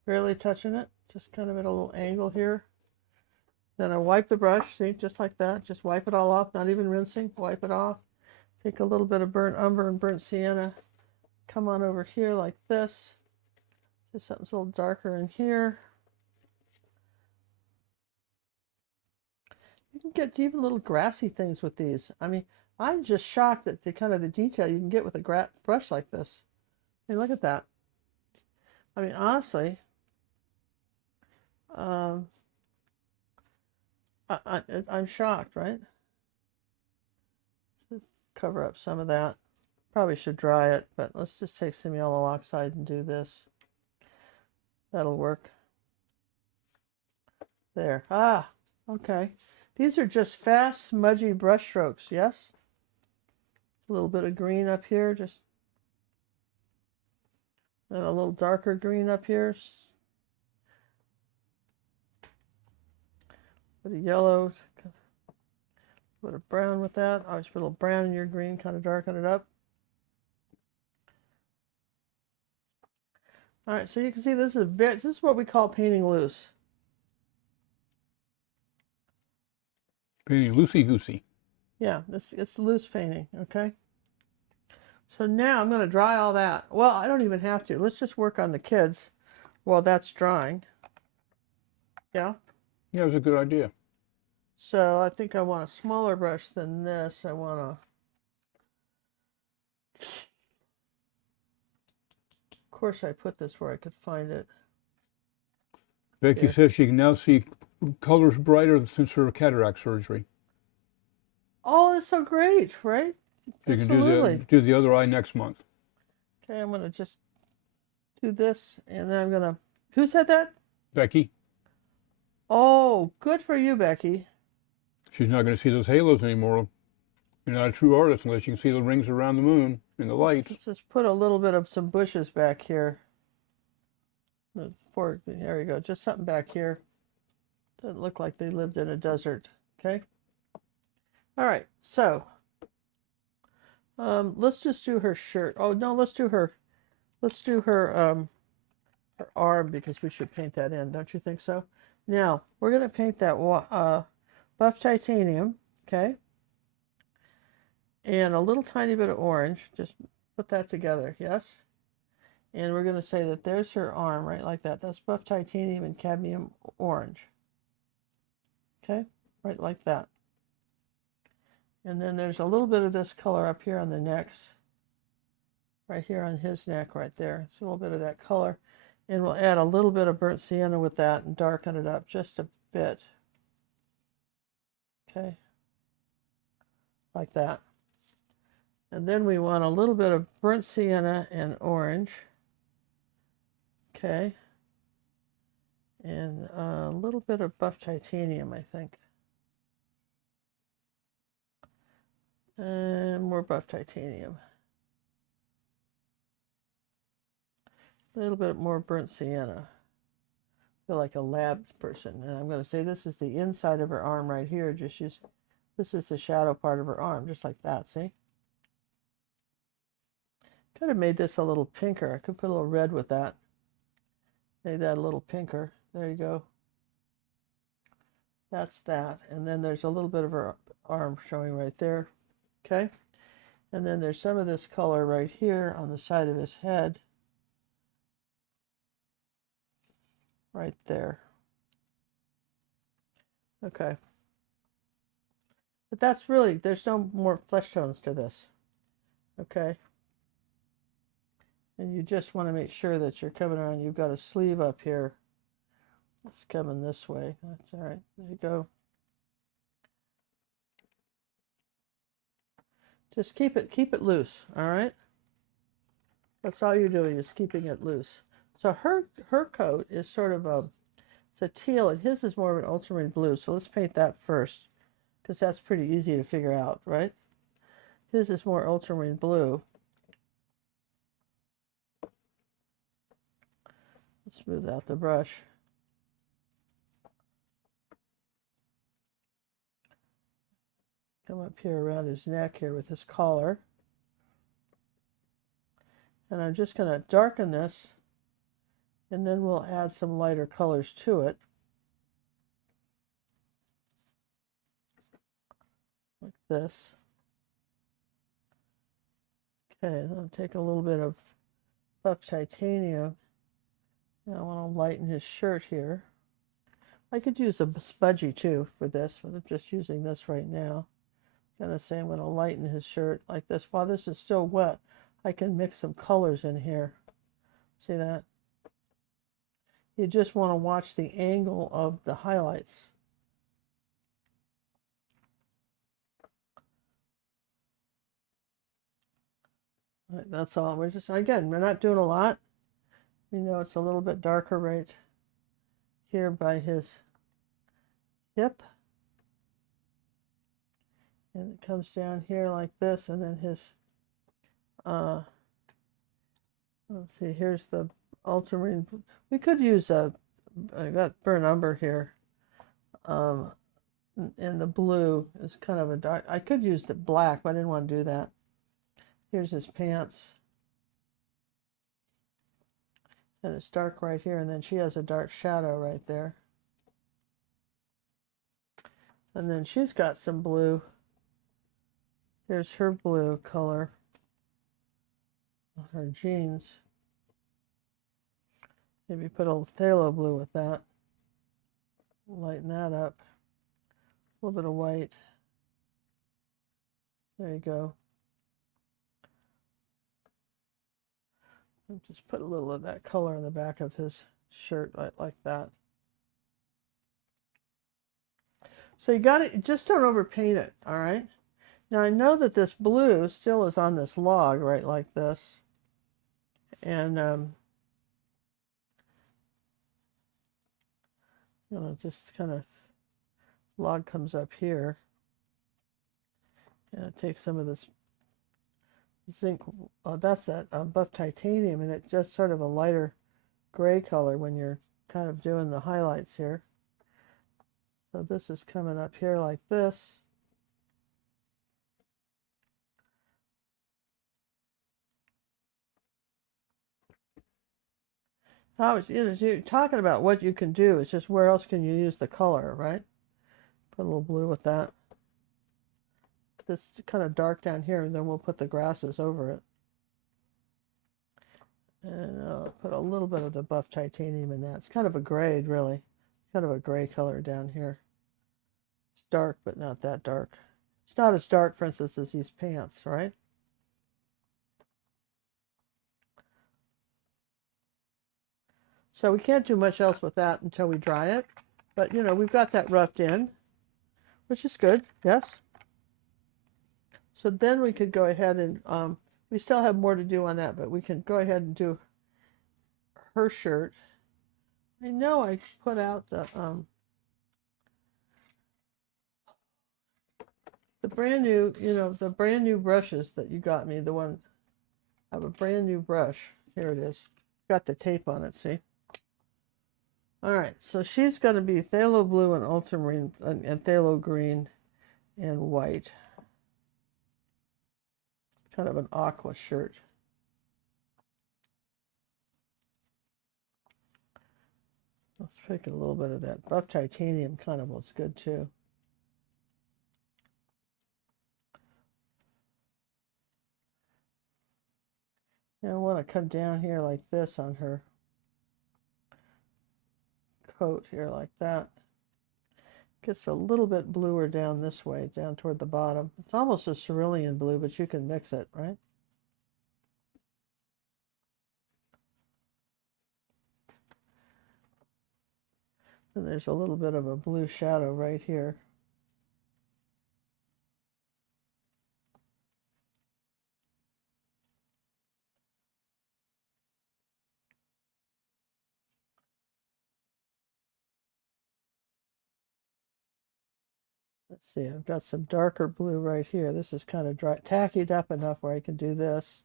Barely touching it, just kind of at a little angle here. Then I wipe the brush, see, just like that. Just wipe it all off, not even rinsing. Wipe it off. Take a little bit of burnt umber and burnt sienna. Come on over here like this. Just something's a little darker in here. You can get even little grassy things with these. I mean, I'm just shocked at the kind of the detail you can get with a brush like this. Hey, look at that. I mean, honestly, I'm shocked, right? Let's cover up some of that. Probably should dry it, but let's just take some yellow oxide and do this. That'll work. There. Ah, okay. These are just fast, smudgy brush strokes, yes? A little bit of green up here, just and a little darker green up here. Bit of yellow, a bit of brown with that. Always put a little brown in your green, kind of darken it up. All right, so you can see this is what we call painting loose. Painting loosey-goosey. Yeah, it's loose painting, okay? So now I'm going to dry all that. Well, I don't even have to. Let's just work on the kids while that's drying. Yeah? Yeah, it was a good idea. So I think I want a smaller brush than this. I want a... Of course, I put this where I could find it. Becky says she can now see colors brighter since her cataract surgery. Oh, that's so great, right? You can Absolutely. do the other eye next month. Okay, I'm going to just do this, and then I'm going to... Who said that? Becky. Oh, good for you, Becky. She's not going to see those halos anymore. You're not a true artist unless you can see the rings around the moon and the lights. Let's just put a little bit of some bushes back here. There we go. Just something back here. Doesn't look like they lived in a desert. Okay. All right. So let's just do her shirt. Oh no, let's do her her arm because we should paint that in. Don't you think so? Now we're going to paint that buff titanium. Okay. And a little tiny bit of orange. Just put that together. Yes. And we're going to say that there's her arm, right, like that. That's buff titanium and cadmium orange. Okay, right like that. And then there's a little bit of this color up here on the necks, right here on his neck right there. It's a little bit of that color. And we'll add a little bit of burnt sienna with that and darken it up just a bit. Okay, like that. And then we want a little bit of burnt sienna and orange. Okay. And a little bit of buff titanium, I think. And more buff titanium. A little bit more burnt sienna. I feel like a lab person. And I'm going to say this is the inside of her arm right here. Just use, this is the shadow part of her arm, just like that, see? Could have made this a little pinker. I could put a little red with that. Made that a little pinker. There you go. That's that. And then there's a little bit of her arm showing right there. Okay. And then there's some of this color right here on the side of his head. Right there. Okay. But that's really, there's no more flesh tones to this. Okay. And you just want to make sure that you're coming around. You've got a sleeve up here. It's coming this way. That's all right. There you go. Just keep it loose, all right? That's all you're doing is keeping it loose. So her coat is sort of it's a teal, and his is more of an ultramarine blue. So let's paint that first, because that's pretty easy to figure out, right? His is more ultramarine blue. Smooth out the brush. Come up here around his neck here with his collar. And I'm just going to darken this, and then we'll add some lighter colors to it. Like this. Okay, I'll take a little bit of buff titanium. Now I want to lighten his shirt here. I could use a smudgy too for this, but I'm just using this right now. I'm going to say I'm going to lighten his shirt like this. While this is still wet, I can mix some colors in here. See that? You just want to watch the angle of the highlights. Right, that's all. We're just, again, we're not doing a lot. You know, it's a little bit darker right here by his hip. And it comes down here like this, and then his, let's see, here's the ultramarine. We could use I got burnt umber here. And the blue is kind of a dark. I could use the black, but I didn't want to do that. Here's his pants. And it's dark right here, and then she has a dark shadow right there. And then she's got some blue. Here's her blue color. Her jeans. Maybe put a little phthalo blue with that. Lighten that up. A little bit of white. There you go. And just put a little of that color in the back of his shirt like that. So you got it, just don't overpaint it, all right? Now I know that this blue still is on this log, right, like this. And you know, just kind of log comes up here. And it takes some of this zinc, that's that buff titanium, and it's just sort of a lighter gray color when you're kind of doing the highlights here. So this is coming up here like this. You're talking about what you can do. It's just where else can you use the color, right? Put a little blue with that. This kind of dark down here, and then we'll put the grasses over it. And I'll put a little bit of the buff titanium in that. It's kind of a grade, really. Kind of a gray color down here. It's dark, but not that dark. It's not as dark, for instance, as these pants, right? So we can't do much else with that until we dry it. But, you know, we've got that roughed in, which is good, yes? So then we could go ahead and, we still have more to do on that, but we can go ahead and do her shirt. I know I put out the brand new, you know, the brand new brushes that you got me, the one, I have a brand new brush. Here it is. Got the tape on it, see? All right, so she's going to be phthalo blue and ultramarine and phthalo green and white. Kind of an aqua shirt. Let's pick a little bit of that buff titanium, kind of looks good too. Now I want to come down here like this on her coat here, like that. Gets a little bit bluer down this way, down toward the bottom. It's almost a cerulean blue, but you can mix it, right? And there's a little bit of a blue shadow right here. Let's see, I've got some darker blue right here. This is kind of dry, tackied up enough where I can do this.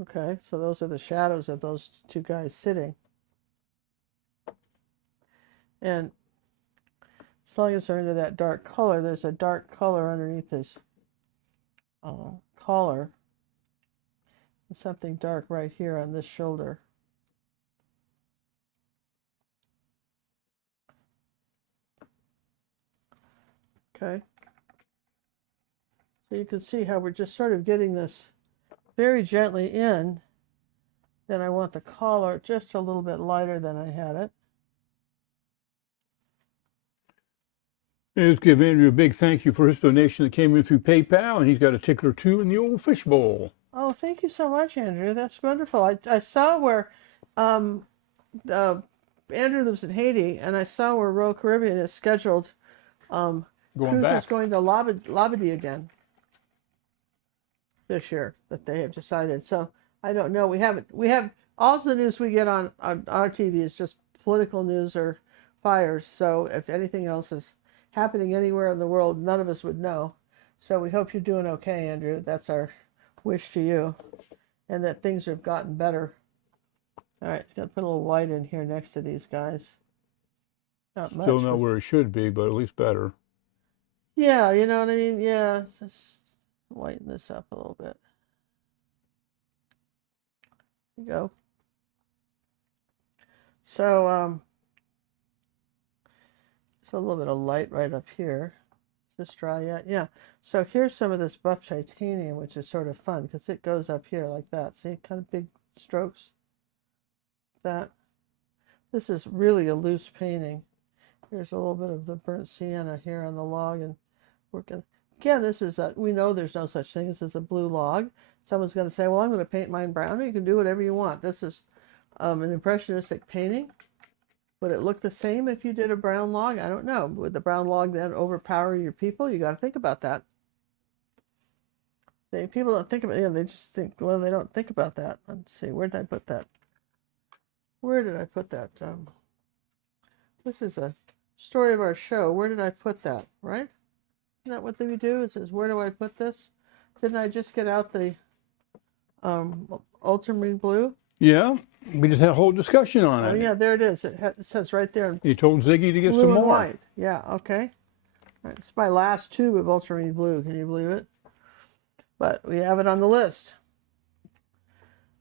Okay, so those are the shadows of those two guys sitting. And as long as they're into that dark color, there's a dark color underneath his collar. And something dark right here on this shoulder. Okay. So you can see how we're just sort of getting this very gently in. Then I want the collar just a little bit lighter than I had it. Let's give Andrew a big thank you for his donation that came in through PayPal, and he's got a ticket or two in the old fishbowl. Oh, thank you so much, Andrew. That's wonderful. I saw where Andrew lives in Haiti, and I saw where Royal Caribbean is scheduled. Going Cruise back. is going to Labadee again this year that they have decided. So I don't know. We have all the news we get on our TV is just political news or fires. So if anything else is happening anywhere in the world, none of us would know. So we hope you're doing okay, Andrew. That's our wish to you, and that things have gotten better. All right, got to put a little white in here next to these guys. Not much. Still not where it should be, but at least better. Yeah, you know what I mean? Yeah, just whiten this up a little bit. There you go. So, it's a little bit of light right up here. Is this dry yet? Yeah. So here's some of this buff titanium, which is sort of fun because it goes up here like that. See, kind of big strokes. That. This is really a loose painting. Here's a little bit of the burnt sienna here on the log, and we're gonna. Again, this is we know there's no such thing as a blue log. Someone's going to say, well, I'm going to paint mine brown. You can do whatever you want. This is an impressionistic painting. Would it look the same if you did a brown log? I don't know. Would the brown log then overpower your people? You got to think about that. People don't think about it. Yeah, they just think, well, they don't think about that. Let's see, where did I put that? Where did I put that? This is a story of our show. Where did I put that, right? Isn't that what we do? It says, where do I put this? Didn't I just get out the ultramarine blue? Yeah, we just had a whole discussion on it. Oh, yeah, there it is. It says right there. You told Ziggy to get blue some and more. White. Yeah, okay. All right, it's my last tube of ultramarine blue. Can you believe it? But we have it on the list.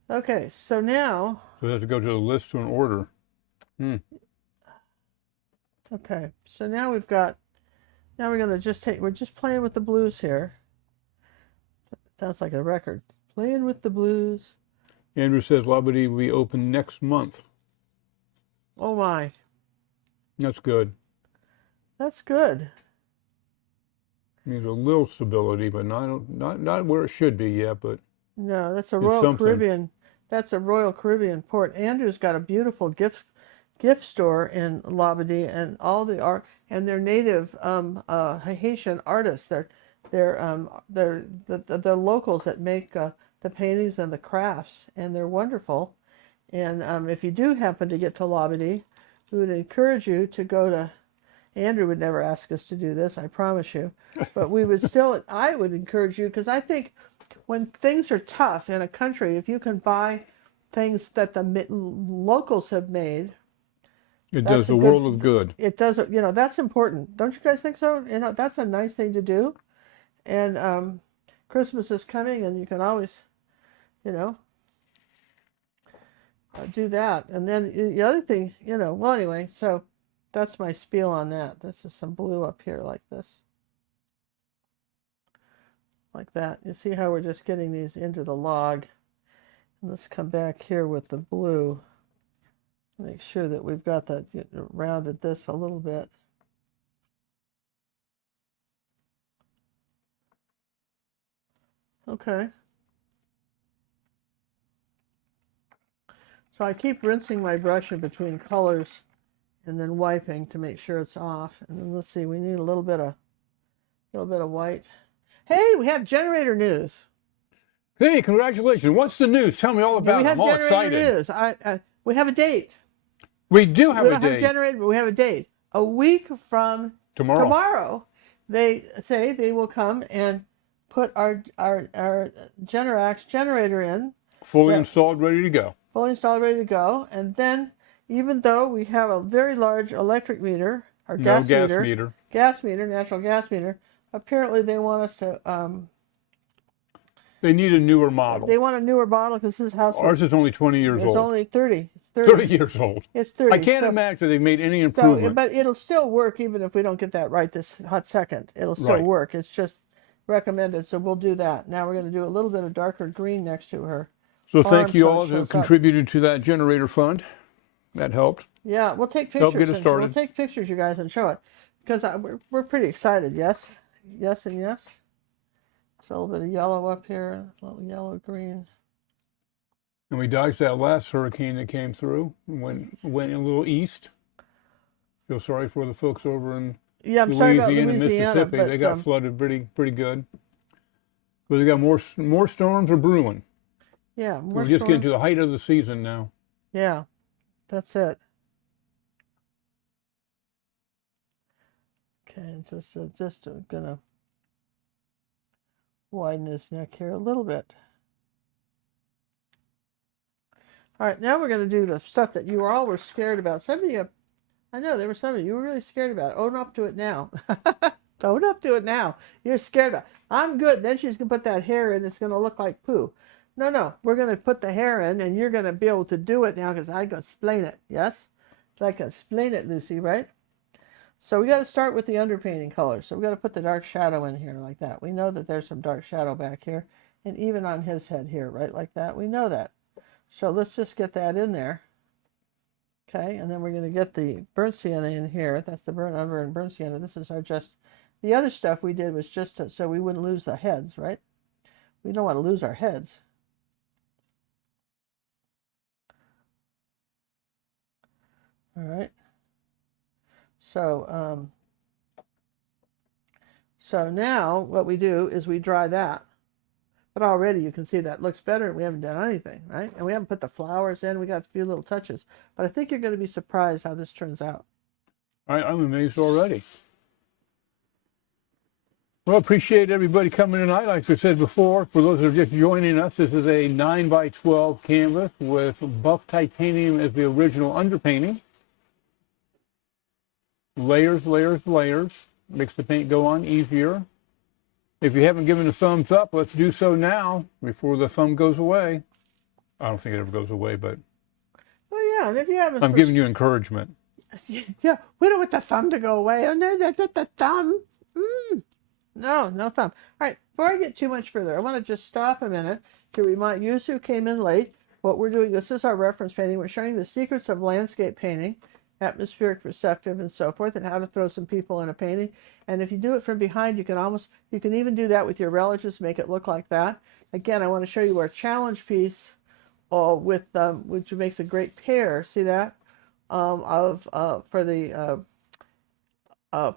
Okay, so now. So we have to go to the list to an order. Okay, so now we've got. Now we're going to just take. We're just playing with the blues here. Sounds like a record. Playing with the blues. Andrew says Labadee will be open next month. Oh my, That's good. that's good. Means a little stability, but not where it should be yet, but No, that's a it's Royal something. Caribbean. That's a Royal Caribbean port. Andrew's got a beautiful gift store in Labadee, and all the art, and they're native Haitian artists. They're locals that make the paintings and the crafts, and they're wonderful. And if you do happen to get to Labadee, we would encourage you to go to. Andrew would never ask us to do this, I promise you. But we would still, I would encourage you, because I think when things are tough in a country, if you can buy things that the locals have made, It that's does a a good, world of good. it does, that's important. Don't you guys think so? That's a nice thing to do. And Christmas is coming, and you can always, you know, do that. And then the other thing, well, anyway, so that's my spiel on that. This is some blue up here like this. Like that. You see how we're just getting these into the log. And let's come back here with the blue. Make sure that we've got that, rounded this a little bit. Okay. So I keep rinsing my brush in between colors and then wiping to make sure it's off. And then let's see, we need a little bit of white. Hey, we have generator news. Hey, congratulations. What's the news? Tell me all about it. I'm all excited. News. We have a date. We do have we a don't date. Have generator, but we have a date. A week from tomorrow, they say they will come and put our Generac generator in. Fully installed, ready to go. Fully installed, ready to go. And then, even though we have a very large electric meter, or natural gas meter, apparently they want us to. They need a newer model. They want a newer model because this house. Ours is only 20 years old. It's only 30. It's 30 years old. It's 30. I can't imagine they've made any improvement. But it'll still work even if we don't get that right this hot second. It'll still work. It's just recommended, so we'll do that. Now we're going to do a little bit of darker green next to her. So thank you all who contributed to that generator fund. That helped. Yeah, we'll take pictures. Help get it started. We'll take pictures, you guys, and show it. Because we're pretty excited, yes? Yes and yes. So a little bit of yellow up here, a little yellow, green. And we dodged that last hurricane that came through, went a little east. Feel sorry for the folks over in Louisiana, Mississippi. They got flooded pretty good. But they got more storms are brewing. Yeah, we're just getting to the height of the season now. Yeah, that's it. Okay, just gonna widen his neck here a little bit. All right, now we're going to do the stuff that you all were scared about. Some of you, I know there were some of you were really scared about it. Own up to it now. Own up to it now. You're scared about it. I'm good. Then she's going to put that hair in. It's going to look like poo. No. We're going to put the hair in, and you're going to be able to do it now because I can explain it. Yes? I can explain it, Lucy, right? So we got to start with the underpainting colors. So we got to put the dark shadow in here like that. We know that there's some dark shadow back here, and even on his head here, right, like that. We know that. So let's just get that in there. Okay, and then we're going to get the burnt sienna in here. That's the burnt umber and burnt sienna. This is our the other stuff we did was just so we wouldn't lose the heads, right? We don't want to lose our heads. All right. So, so now what we do is we dry that. But already you can see that looks better. We haven't done anything, right? And we haven't put the flowers in. We got a few little touches. But I think you're going to be surprised how this turns out. I'm amazed already. Well, appreciate everybody coming tonight. Like I said before, for those that are just joining us, this is a 9x12 canvas with buff titanium as the original underpainting. Layers, layers, layers. Makes the paint go on easier. If you haven't given a thumbs up, let's do so now before the thumb goes away. I don't think it ever goes away, but well, yeah. And if you haven't, I'm giving you encouragement. Yeah, we don't want the thumb to go away. Oh no, the thumb. No thumb. All right. Before I get too much further, I want to just stop a minute to remind you who came in late. what we're doing, this is our reference painting. We're showing the secrets of landscape painting, atmospheric, perceptive, and so forth, and how to throw some people in a painting. And if you do it from behind, you can even do that with your relatives, make it look like that. Again, I want to show you our challenge piece with which makes a great pair. See that? For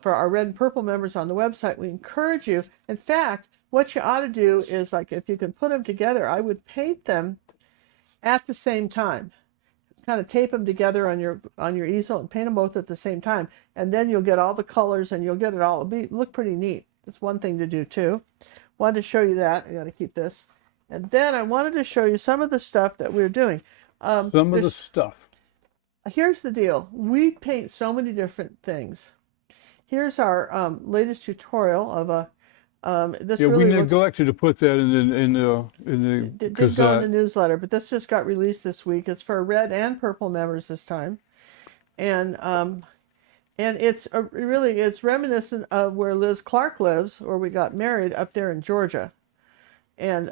our red and purple members on the website, we encourage you. In fact, what you ought to do is, like, if you can put them together, I would paint them at the same time. Kind of tape them together on your easel and paint them both at the same time, and then you'll get all the colors and you'll get it all. Look pretty neat. That's one thing to do too. Wanted to show you that. I got to keep this, and then I wanted to show you some of the stuff that we're doing. Some of the stuff. Here's the deal. We paint so many different things. Here's our latest tutorial of a. This Yeah, really we neglected to put that in the did go in the newsletter, but this just got released this week. It's for red and purple members this time, and it's really it's reminiscent of where Liz Clark lives, where we got married up there in Georgia, and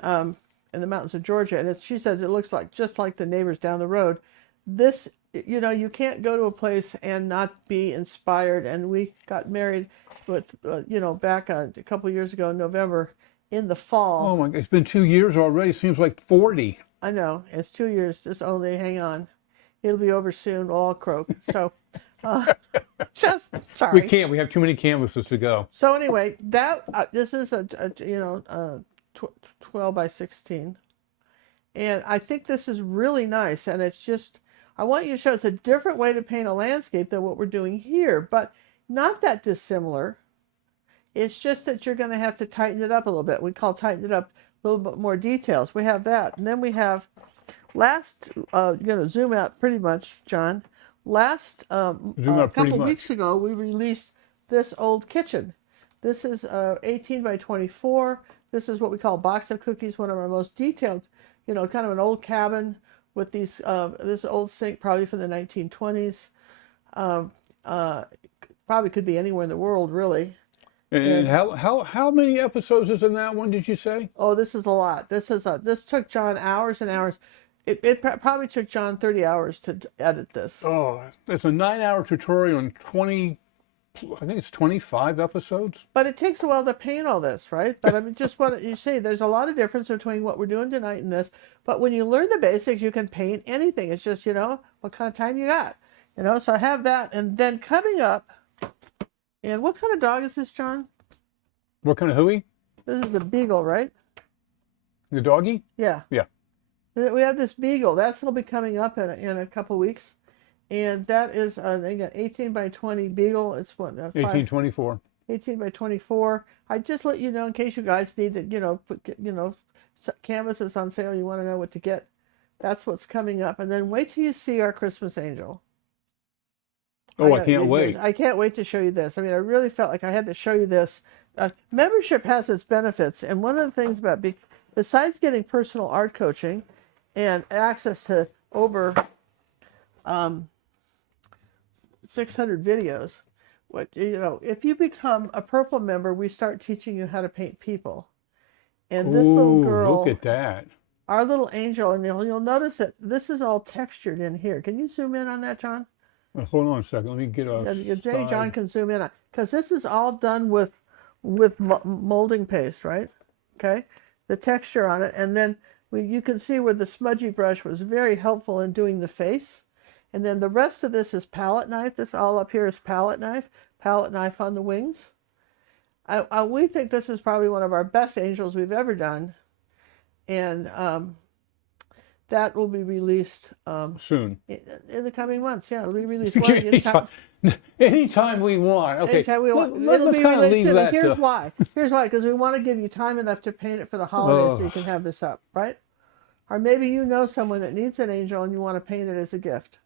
in the mountains of Georgia. And she says it looks like just like the neighbors down the road. This, you know, you can't go to a place and not be inspired. And we got married with, back a couple of years ago in November in the fall. Oh my God, it's been 2 years already. Seems like 40. I know, it's 2 years. Just only hang on. It'll be over soon. We'll all croak. So, just sorry. We can't. We have too many canvases to go. So anyway, that this is a 12 by 16, and I think this is really nice. And it's just, I want you to show it's a different way to paint a landscape than what we're doing here, but not that dissimilar. It's just that you're going to have to tighten it up a little bit. We call tighten it up a little bit more details. We have that, and then we have zoom out pretty much, John. Last couple weeks ago, we released this old kitchen. This is 18 by 24. This is what we call a box of cookies, one of our most detailed, kind of an old cabin with these, this old sink, probably from the 1920s. Probably could be anywhere in the world, really. And how many episodes is in that one, did you say? Oh, this is a lot. This took John hours and hours. It probably took John 30 hours to edit this. Oh, it's a 9-hour tutorial on 20, I think it's 25 episodes. But it takes a while to paint all this, right? But I mean, just what you see, there's a lot of difference between what we're doing tonight and this. But when you learn the basics, you can paint anything. It's just, what kind of time you got. So I have that. And then coming up, and what kind of dog is this, John? What kind of hooey? This is the beagle, right? The doggy? Yeah. Yeah. We have this beagle. That'll be coming up in a couple weeks. And that is an 18 by 20 beagle. It's what? 1824. 18 by 24. I just let you know in case you guys need to, canvases on sale. You want to know what to get. That's what's coming up. And then wait till you see our Christmas angel. Oh, I can't wait. I can't wait to show you this. I mean, I really felt like I had to show you this. Membership has its benefits. And one of the things about, besides getting personal art coaching and access to over 600 videos, if you become a Purple member, we start teaching you how to paint people. And this little girl, look at that. Our little angel, and you'll notice that this is all textured in here. Can you zoom in on that, John? Hold on a second. Let me get a John can zoom in on, because this is all done with molding paste, right? Okay, the texture on it, and then you can see where the smudgy brush was very helpful in doing the face. And then the rest of this is palette knife. This all up here is palette knife on the wings. We think this is probably one of our best angels we've ever done. And that will be released soon. In the coming months. Yeah, it'll be released. Anytime we want. Okay. Anytime we want. It'll be released soon. Here's why. Here's why. Because we want to give you time enough to paint it for the holidays so you can have this up, right? Or maybe you know someone that needs an angel and you want to paint it as a gift.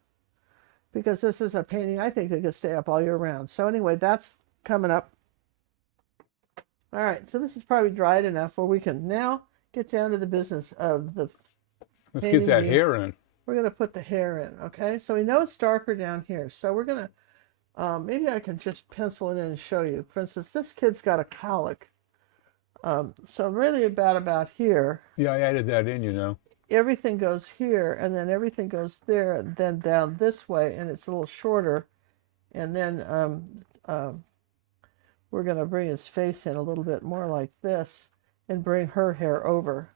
Because this is a painting I think that could stay up all year round. So anyway, that's coming up. All right, so this is probably dried enough where we can now get down to the business of the Let's get that hair in. We're going to put the hair in, okay? So we know it's darker down here. So we're going to, maybe I can just pencil it in and show you. For instance, this kid's got a colic. So really about here. Yeah, I added that in, everything goes here, and then everything goes there, and then down this way, and it's a little shorter. And then we're going to bring his face in a little bit more like this, and bring her hair over.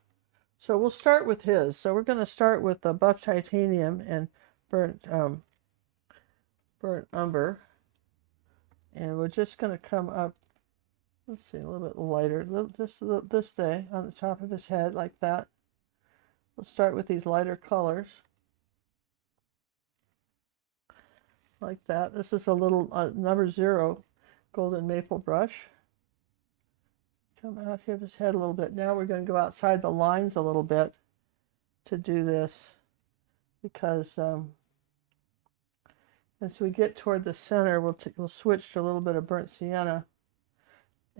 So we'll start with his. So we're going to start with the buff titanium and burnt umber, and we're just going to come up. Let's see, a little bit lighter, just this day on the top of his head like that. We'll start with these lighter colors, like that. This is a little number 0 golden maple brush. Come out here of his head a little bit. Now we're going to go outside the lines a little bit to do this, because as we get toward the center, we'll switch to a little bit of burnt sienna,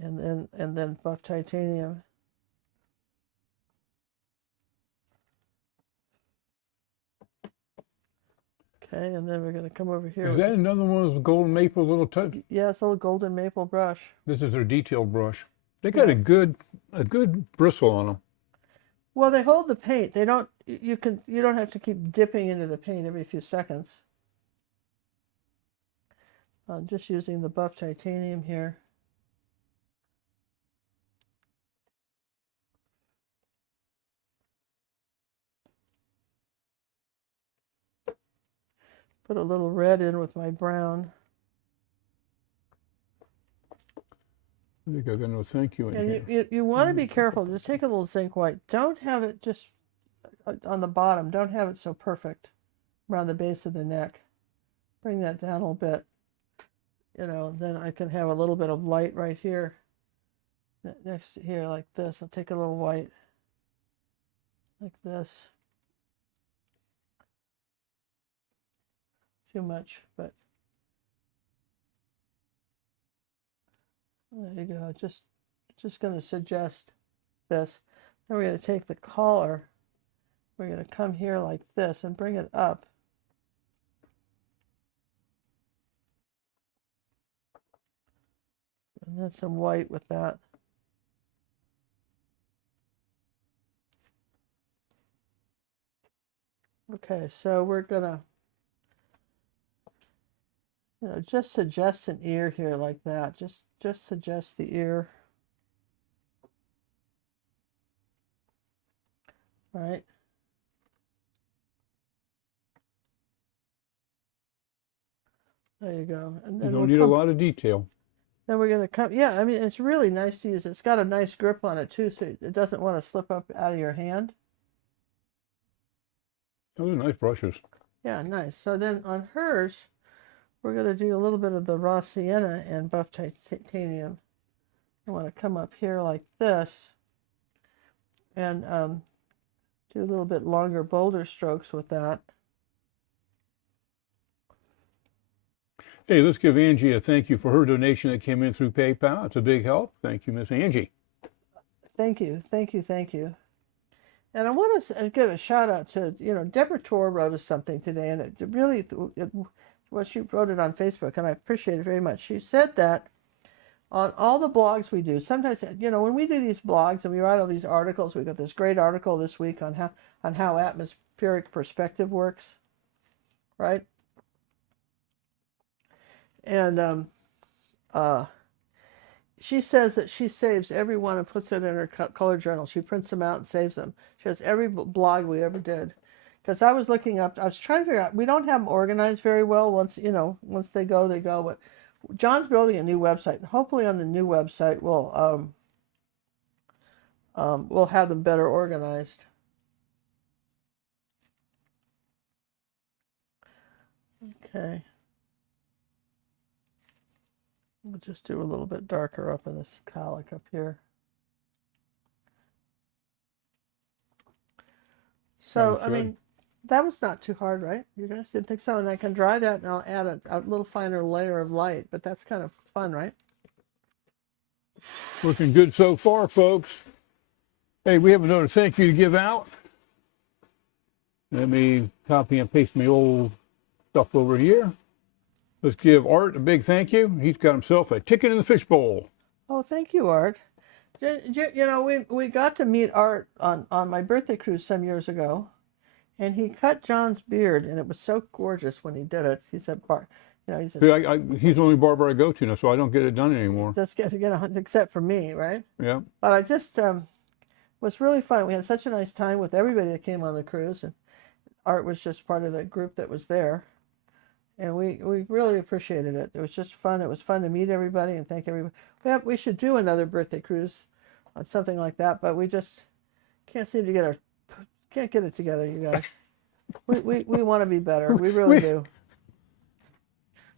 and then buff titanium. Okay, and then we're going to come over here. Is that another one of those golden maple little touch? Yeah, it's a little golden maple brush. This is their detail brush. They got a good bristle on them. Well, they hold the paint. They don't. You don't have to keep dipping into the paint every few seconds. I'm just using the buff titanium here. Put a little red in with my brown. I think I got no thank you in And here. you want to be careful. Just take a little zinc white. Don't have it just on the bottom. Don't have it so perfect around the base of the neck. Bring that down a little bit. You know, then I can have a little bit of light right here. Next to here, like this. I'll take a little white. Like this. Too much, but there you go. Just going to suggest this. Then we're going to take the collar. We're going to come here like this and bring it up. And then some white with that. Okay, so we're going to, just suggest an ear here like that. Just suggest the ear. All right. There you go. And then you don't need a lot of detail. Then we're going to come, yeah, I mean, it's really nice to use. It's got a nice grip on it too, so it doesn't want to slip up out of your hand. Those are nice brushes. Yeah, nice. So then on hers, we're going to do a little bit of the raw sienna and buff titanium. I want to come up here like this and do a little bit longer, bolder strokes with that. Hey, let's give Angie a thank you for her donation that came in through PayPal. It's a big help. Thank you, Miss Angie. Thank you, thank you, thank you. And I want to give a shout out to, Deborah Tor wrote us something today, and it really, she wrote it on Facebook, and I appreciate it very much. She said that on all the blogs we do, sometimes, when we do these blogs and we write all these articles, we got this great article this week on how atmospheric perspective works, right? And she says that she saves every one and puts it in her color journal. She prints them out and saves them. She has every blog we ever did. Because I was trying to figure out, we don't have them organized very well. Once they go, they go. But John's building a new website, and hopefully on the new website we'll have them better organized. Okay. We'll just do a little bit darker up in this colic up here. So, Okay. I mean, that was not too hard, right? You guys didn't think so? And I can dry that, and I'll add a little finer layer of light, but that's kind of fun, right? Looking good so far, folks. Hey, we have another thank you to give out. Let me copy and paste my old stuff over here. Let's give Art a big thank you. He's got himself a ticket in the fishbowl. Oh, thank you, Art. You know, we got to meet Art on my birthday cruise some years ago, and he cut John's beard, and it was so gorgeous when he did it. He said, "Bar, you know," he said, See, he's the only barber I go to now, so I don't get it done anymore. "Just get a, except for me, right?" Yeah. But I just was really fun. We had such a nice time with everybody that came on the cruise, and Art was just part of the group that was there, and we really appreciated it. It was just fun. It was fun to meet everybody and thank everybody. We should do another birthday cruise on something like that, but we just can't seem to can't get it together, you guys. We want to be better. We really do.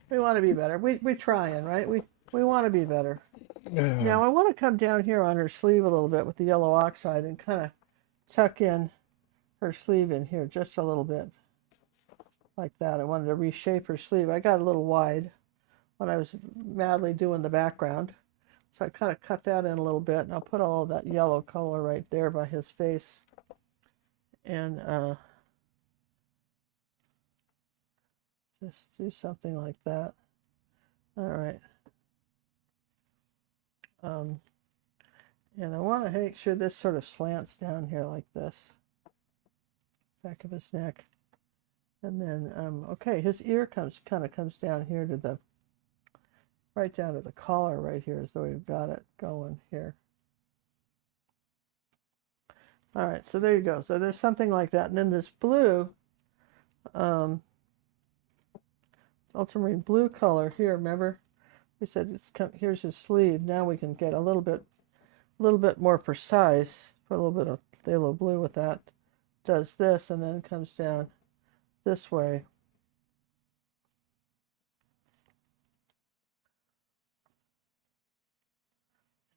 We want to be better. We're trying, right? We want to be better. Now I want to come down here on her sleeve a little bit with the yellow oxide and kind of tuck in her sleeve in here just a little bit. Like that. I wanted to reshape her sleeve. I got a little wide when I was madly doing the background. So I kind of cut that in a little bit, and I'll put all of that yellow color right there by his face. And just do something like that. All right. And I want to make sure this sort of slants down here like this. Back of his neck. And then, okay, his ear kind of comes down here to the, right down to the collar right here, so we've got it going here. All right, so there you go. So there's something like that. And then this blue, ultramarine blue color here, remember? We said here's his sleeve. Now we can get a little bit more precise. Put a little bit of phthalo blue with that. Does this and then comes down this way.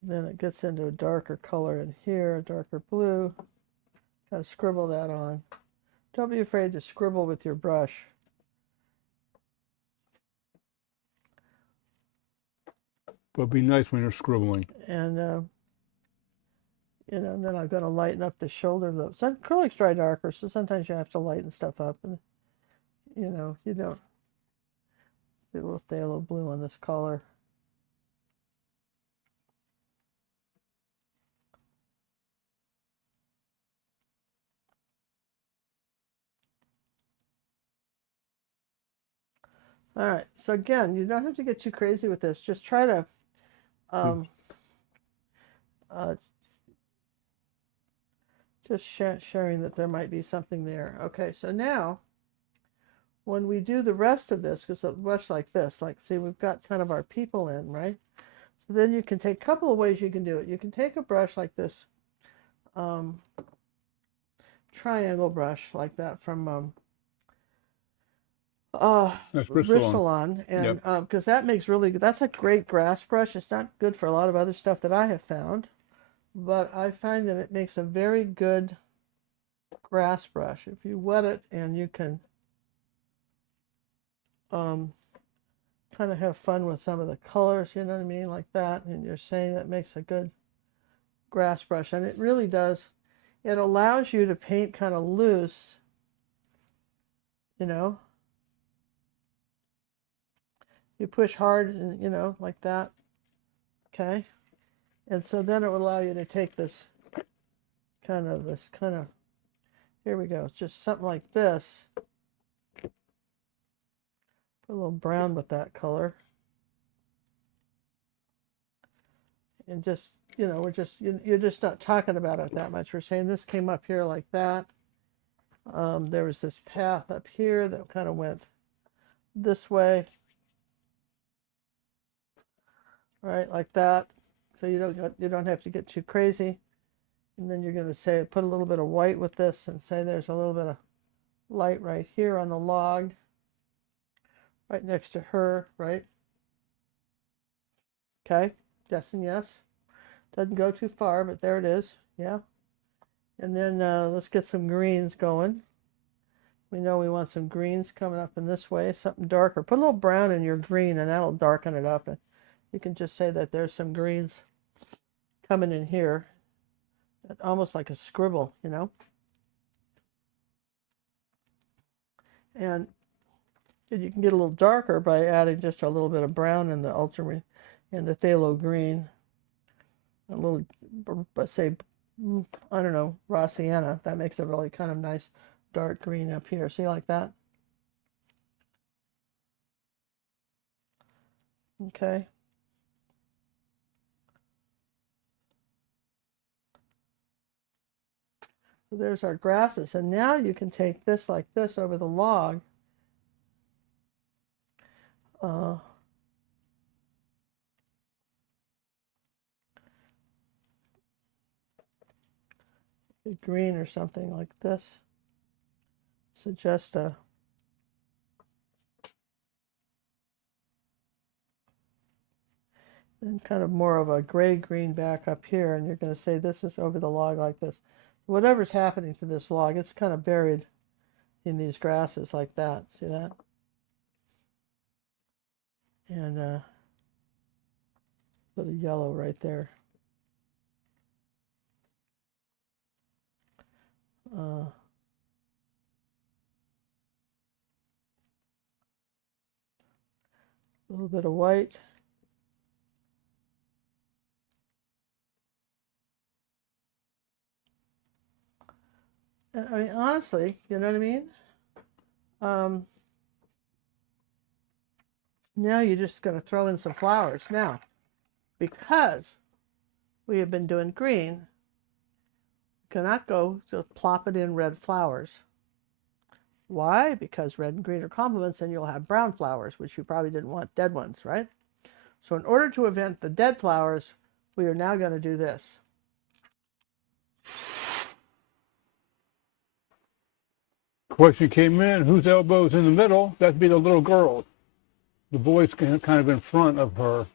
Then it gets into a darker color in here, a darker blue. Kind of scribble that on. Don't be afraid to scribble with your brush. But be nice when you're scribbling. And you know, and then I'm going to lighten up the shoulder lobe. Some acrylics dry darker, so sometimes you have to lighten stuff up, and you know, you don't. Do a little phthalo blue on this color. All right, so again, you don't have to get too crazy with this. Just try to just sharing that there might be something there. Okay, so now when we do the rest of this, because it's much like this, like see, we've got kind of our people in, right? So then you can take a couple of ways you can do it. You can take a brush like this, triangle brush like that from That's Bristol-On, and because that makes that's a great grass brush. It's not good for a lot of other stuff that I have found, but I find that it makes a very good grass brush. If you wet it and you can kind of have fun with some of the colors, you know what I mean, like that, and you're saying that makes a good grass brush, and it really does. It allows you to paint kind of loose, you know. You push hard, and you know, like that. Okay, and so then it will allow you to take this kind of here we go. It's just something like this. Put a little brown with that color, and just, you know, you're just not talking about it that much. We're saying this came up here like that. There was this path up here that kind of went this way, right, like that. So you don't have to get too crazy. And then you're going to say, put a little bit of white with this and say there's a little bit of light right here on the log, right next to her, right? Okay, yes and yes. Doesn't go too far, but there it is, yeah. And then let's get some greens going. We know we want some greens coming up in this way, something darker. Put a little brown in your green, and that'll darken it up. And you can just say that there's some greens coming in here, almost like a scribble, you know. And you can get a little darker by adding just a little bit of brown in the ultramarine and the phthalo green. a little, say, I don't know, raw sienna. That makes a really kind of nice dark green up here. See, like that? Okay. So there's our grasses. And now you can take this like this over the log. Uh, green or something like this. Suggest a and kind of more of a gray green back up here, and you're going to say this is over the log like this. Whatever's happening to this log, it's kind of buried in these grasses like that. See that? And put a yellow right there. A little bit of white. And, I mean, honestly, you know what I mean? Now you're just going to throw in some flowers. Now, because we have been doing green, cannot go to plop it in red flowers. Why? Because red and green are complements, and you'll have brown flowers, which you probably didn't want dead ones, right? So in order to prevent the dead flowers, we are now going to do this. Question came in, whose elbow's in the middle? That'd be the little girl. The boy's kind of in front of her,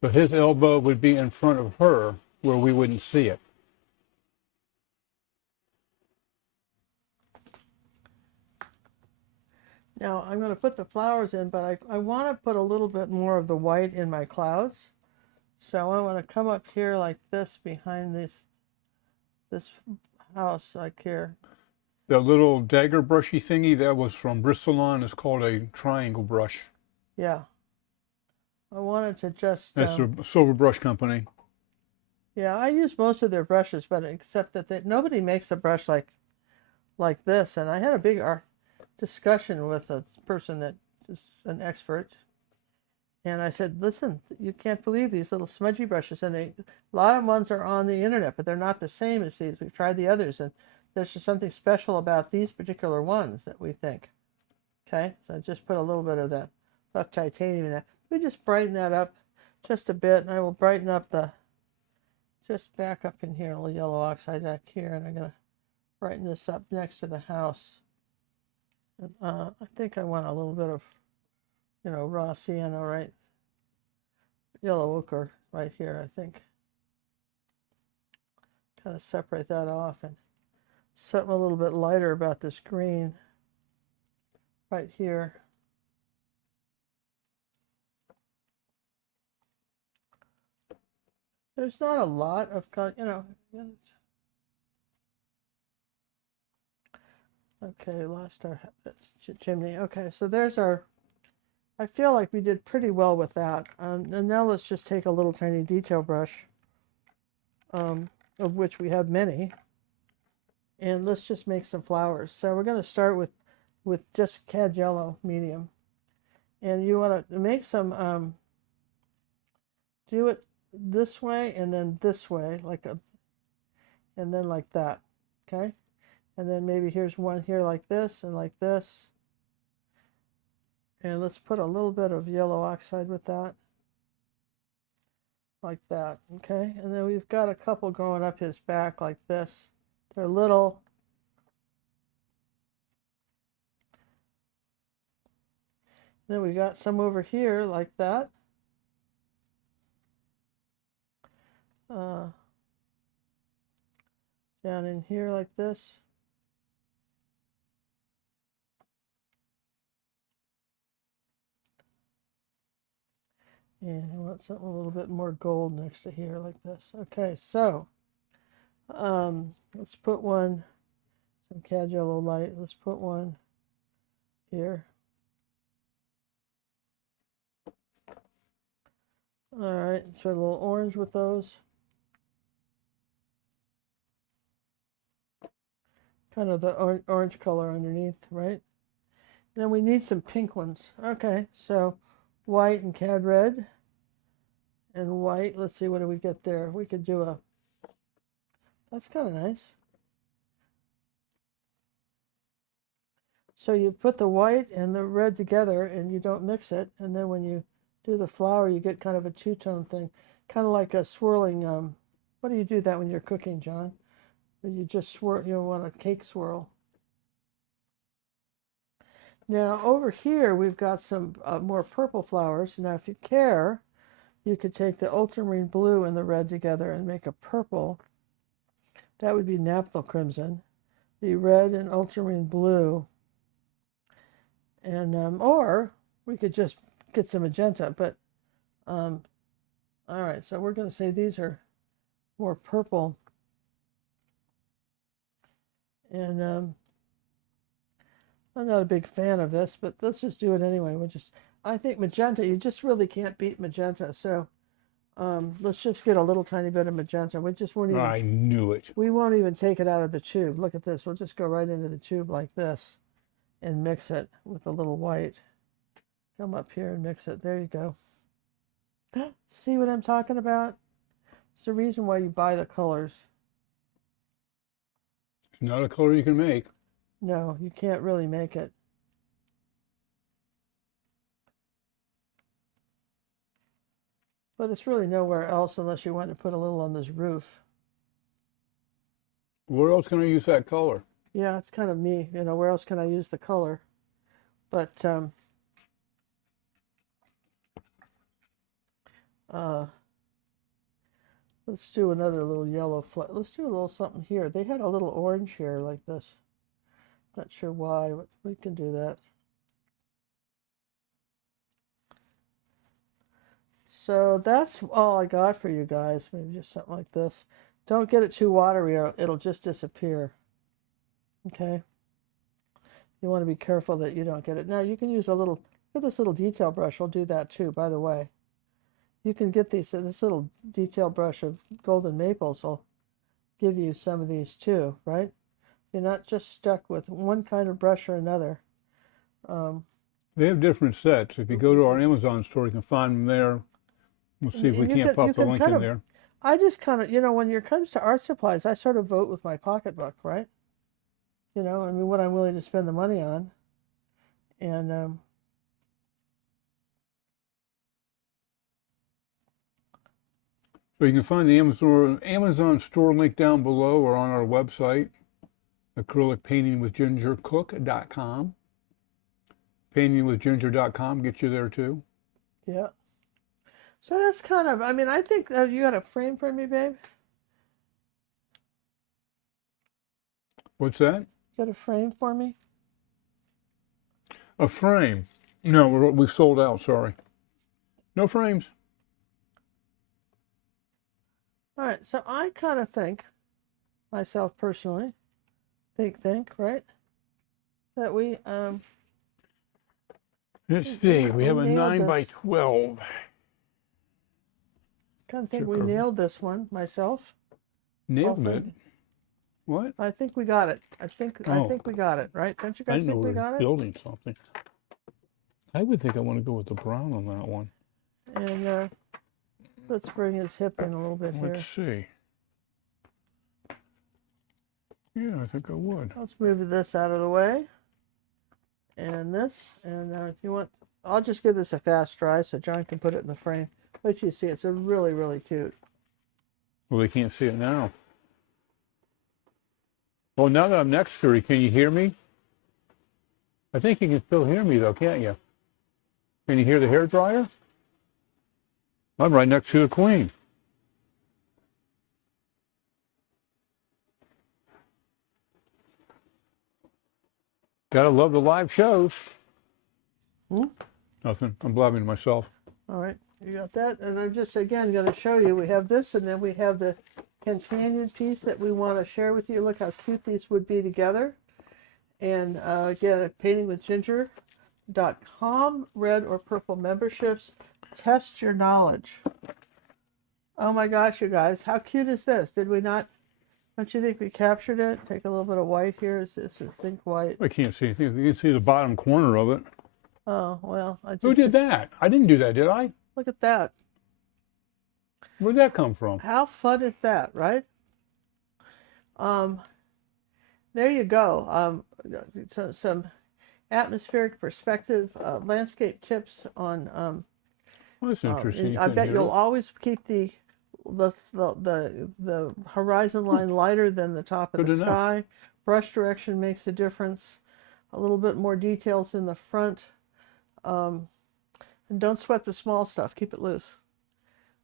but his elbow would be in front of her where we wouldn't see it. Now I'm going to put the flowers in, but I want to put a little bit more of the white in my clouds. So I want to come up here like this behind this house like here. The little dagger brushy thingy, that was from Bristol. It's called a triangle brush. Yeah. I wanted to just... That's the Silver Brush Company. Yeah, I use most of their brushes, but except that nobody makes a brush like this. And I had a big discussion with a person that is an expert. And I said, listen, you can't believe these little smudgy brushes. And a lot of ones are on the internet, but they're not the same as these. We've tried the others, and there's just something special about these particular ones that we think. Okay, so I just put a little bit of that buff titanium in that. We just brighten that up just a bit, and I will brighten up just back up in here, a little yellow oxide back here, and I'm going to brighten this up next to the house. And, I think I want a little bit of, raw sienna, right? Yellow ochre right here, I think. Kind of separate that off, and something a little bit lighter about this green right here. There's not a lot of, okay, lost our chimney. Okay, so there's our, I feel like we did pretty well with that. And now let's just take a little tiny detail brush, of which we have many, and let's just make some flowers. So we're going to start with just cad yellow medium. And you want to make some, do it this way and then this way, and then like that, okay? And then maybe here's one here like this and like this. And let's put a little bit of yellow oxide with that, like that, okay? And then we've got a couple going up his back like this. They're little. Then we got some over here like that. Down in here like this. And I want something a little bit more gold next to here like this. Okay, so let's put one, some cad yellow light. Let's put one here. All right, so a little orange with those. kind of the orange color underneath, right? Then we need some pink ones. Okay, so white and cad red and white. Let's see, what do we get there? We could do a, that's kind of nice. So you put the white and the red together and you don't mix it. And then when you do the flower, you get kind of a two-tone thing, kind of like a swirling, what do you do that when you're cooking, John? You just swirl, you want a cake swirl. Now over here, we've got some more purple flowers. Now if you care, you could take the ultramarine blue and the red together and make a purple. That would be naphtha crimson. The red and ultramarine blue. And or we could just get some magenta, but all right, so we're going to say these are more purple. And I'm not a big fan of this, but let's just do it anyway. I think magenta, you just really can't beat magenta. So let's just get a little tiny bit of magenta. We just won't even. I knew it. We won't even take it out of the tube. Look at this. We'll just go right into the tube like this and mix it with a little white. Come up here and mix it. There you go. See what I'm talking about? It's the reason why you buy the colors. It's not a color you can make. No, you can't really make it. But it's really nowhere else unless you want to put a little on this roof. Where else can I use that color? Yeah, it's kind of me. You know, where else can I use the color? But let's do another little yellow let's do a little something here. They had a little orange here like this. Not sure why, but we can do that. So that's all I got for you guys. Maybe just something like this. Don't get it too watery or it'll just disappear. Okay? You want to be careful that you don't get it. Now you can use a little, look at this little detail brush. I'll do that too, by the way. You can get this little detail brush of golden maples will give you some of these too, right? You're not just stuck with one kind of brush or another. They have different sets. If you go to our Amazon store, you can find them there. We'll see if we can't pop the link in there. I just kind of, you know, when it comes to art supplies, I sort of vote with my pocketbook, right? You know, I mean, what I'm willing to spend the money on. And so you can find the Amazon store link down below or on our website, acrylicpaintingwithgingercook.com. Paintingwithginger.com gets you there too. Yeah. So that's kind of, I mean, I think you got a frame for me, babe? What's that? Got a frame for me? A frame? No, we sold out, sorry. No frames. All right, so I kind of think, myself personally, think, right? That we, let's see, we have a 9x12. Kind of think we nailed this one, myself. Nailed it? What? I think we got it. I think we got it, right? Don't you guys think we got it? Building something. I would think I want to go with the brown on that one. And let's bring his hip in a little bit here. Let's see. Yeah, I think I would. Let's move this out of the way. And this, and if you want, I'll just give this a fast dry so John can put it in the frame. But you see, it's a really, really cute. Well, they can't see it now. Well, now that I'm next to her, can you hear me? I think you can still hear me, though, can't you? Can you hear the hairdryer? I'm right next to the queen. Gotta love the live shows. Nothing. I'm blabbing to myself. All right, you got that? And I'm just, again, going to show you. We have this, and then we have the companion piece that we want to share with you. Look how cute these would be together. And again, at paintingwithginger.com, red or purple memberships. Test your knowledge. Oh my gosh, you guys, how cute is this? Did we not Don't you think we captured it? Take a little bit of white here. This is think white. I can't see anything. You can see the bottom corner of it. Oh, well, I just... Who did that? I didn't do that, did I? Look at that. Where'd that come from? How fun is that, right? There you go. Some atmospheric perspective, landscape tips on. Well, that's interesting. I bet you'll always keep the horizon line lighter than the top of the sky. Brush direction makes a difference. A little bit more details in the front. And don't sweat the small stuff. Keep it loose.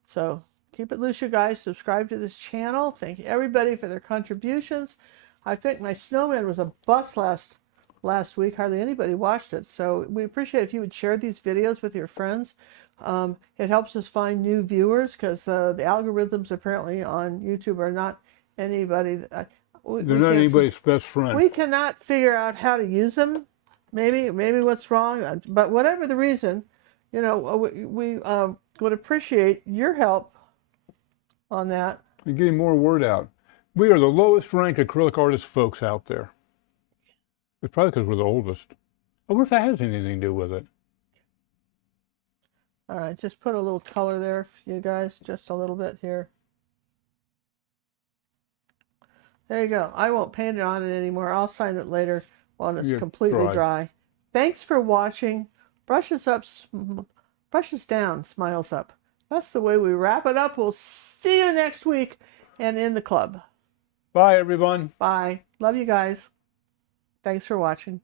So keep it loose, you guys. Subscribe to this channel. Thank you everybody for their contributions. I think my snowman was a bust last week. Hardly anybody watched it. So we appreciate if you would share these videos with your friends. It helps us find new viewers because the algorithms apparently on YouTube are not anybody. They're not anybody's best friend. We cannot figure out how to use them. Maybe what's wrong. But whatever the reason, you know, we would appreciate your help on that. And getting more word out. We are the lowest ranked acrylic artist folks out there. It's probably because we're the oldest. I wonder if that has anything to do with it. All right, just put a little color there for you guys, just a little bit here. There you go. I won't paint it on it anymore. I'll sign it later when it's completely dry. Thanks for watching. Brushes up, brushes down, smiles up. That's the way we wrap it up. We'll see you next week and in the club. Bye, everyone. Bye. Love you guys. Thanks for watching.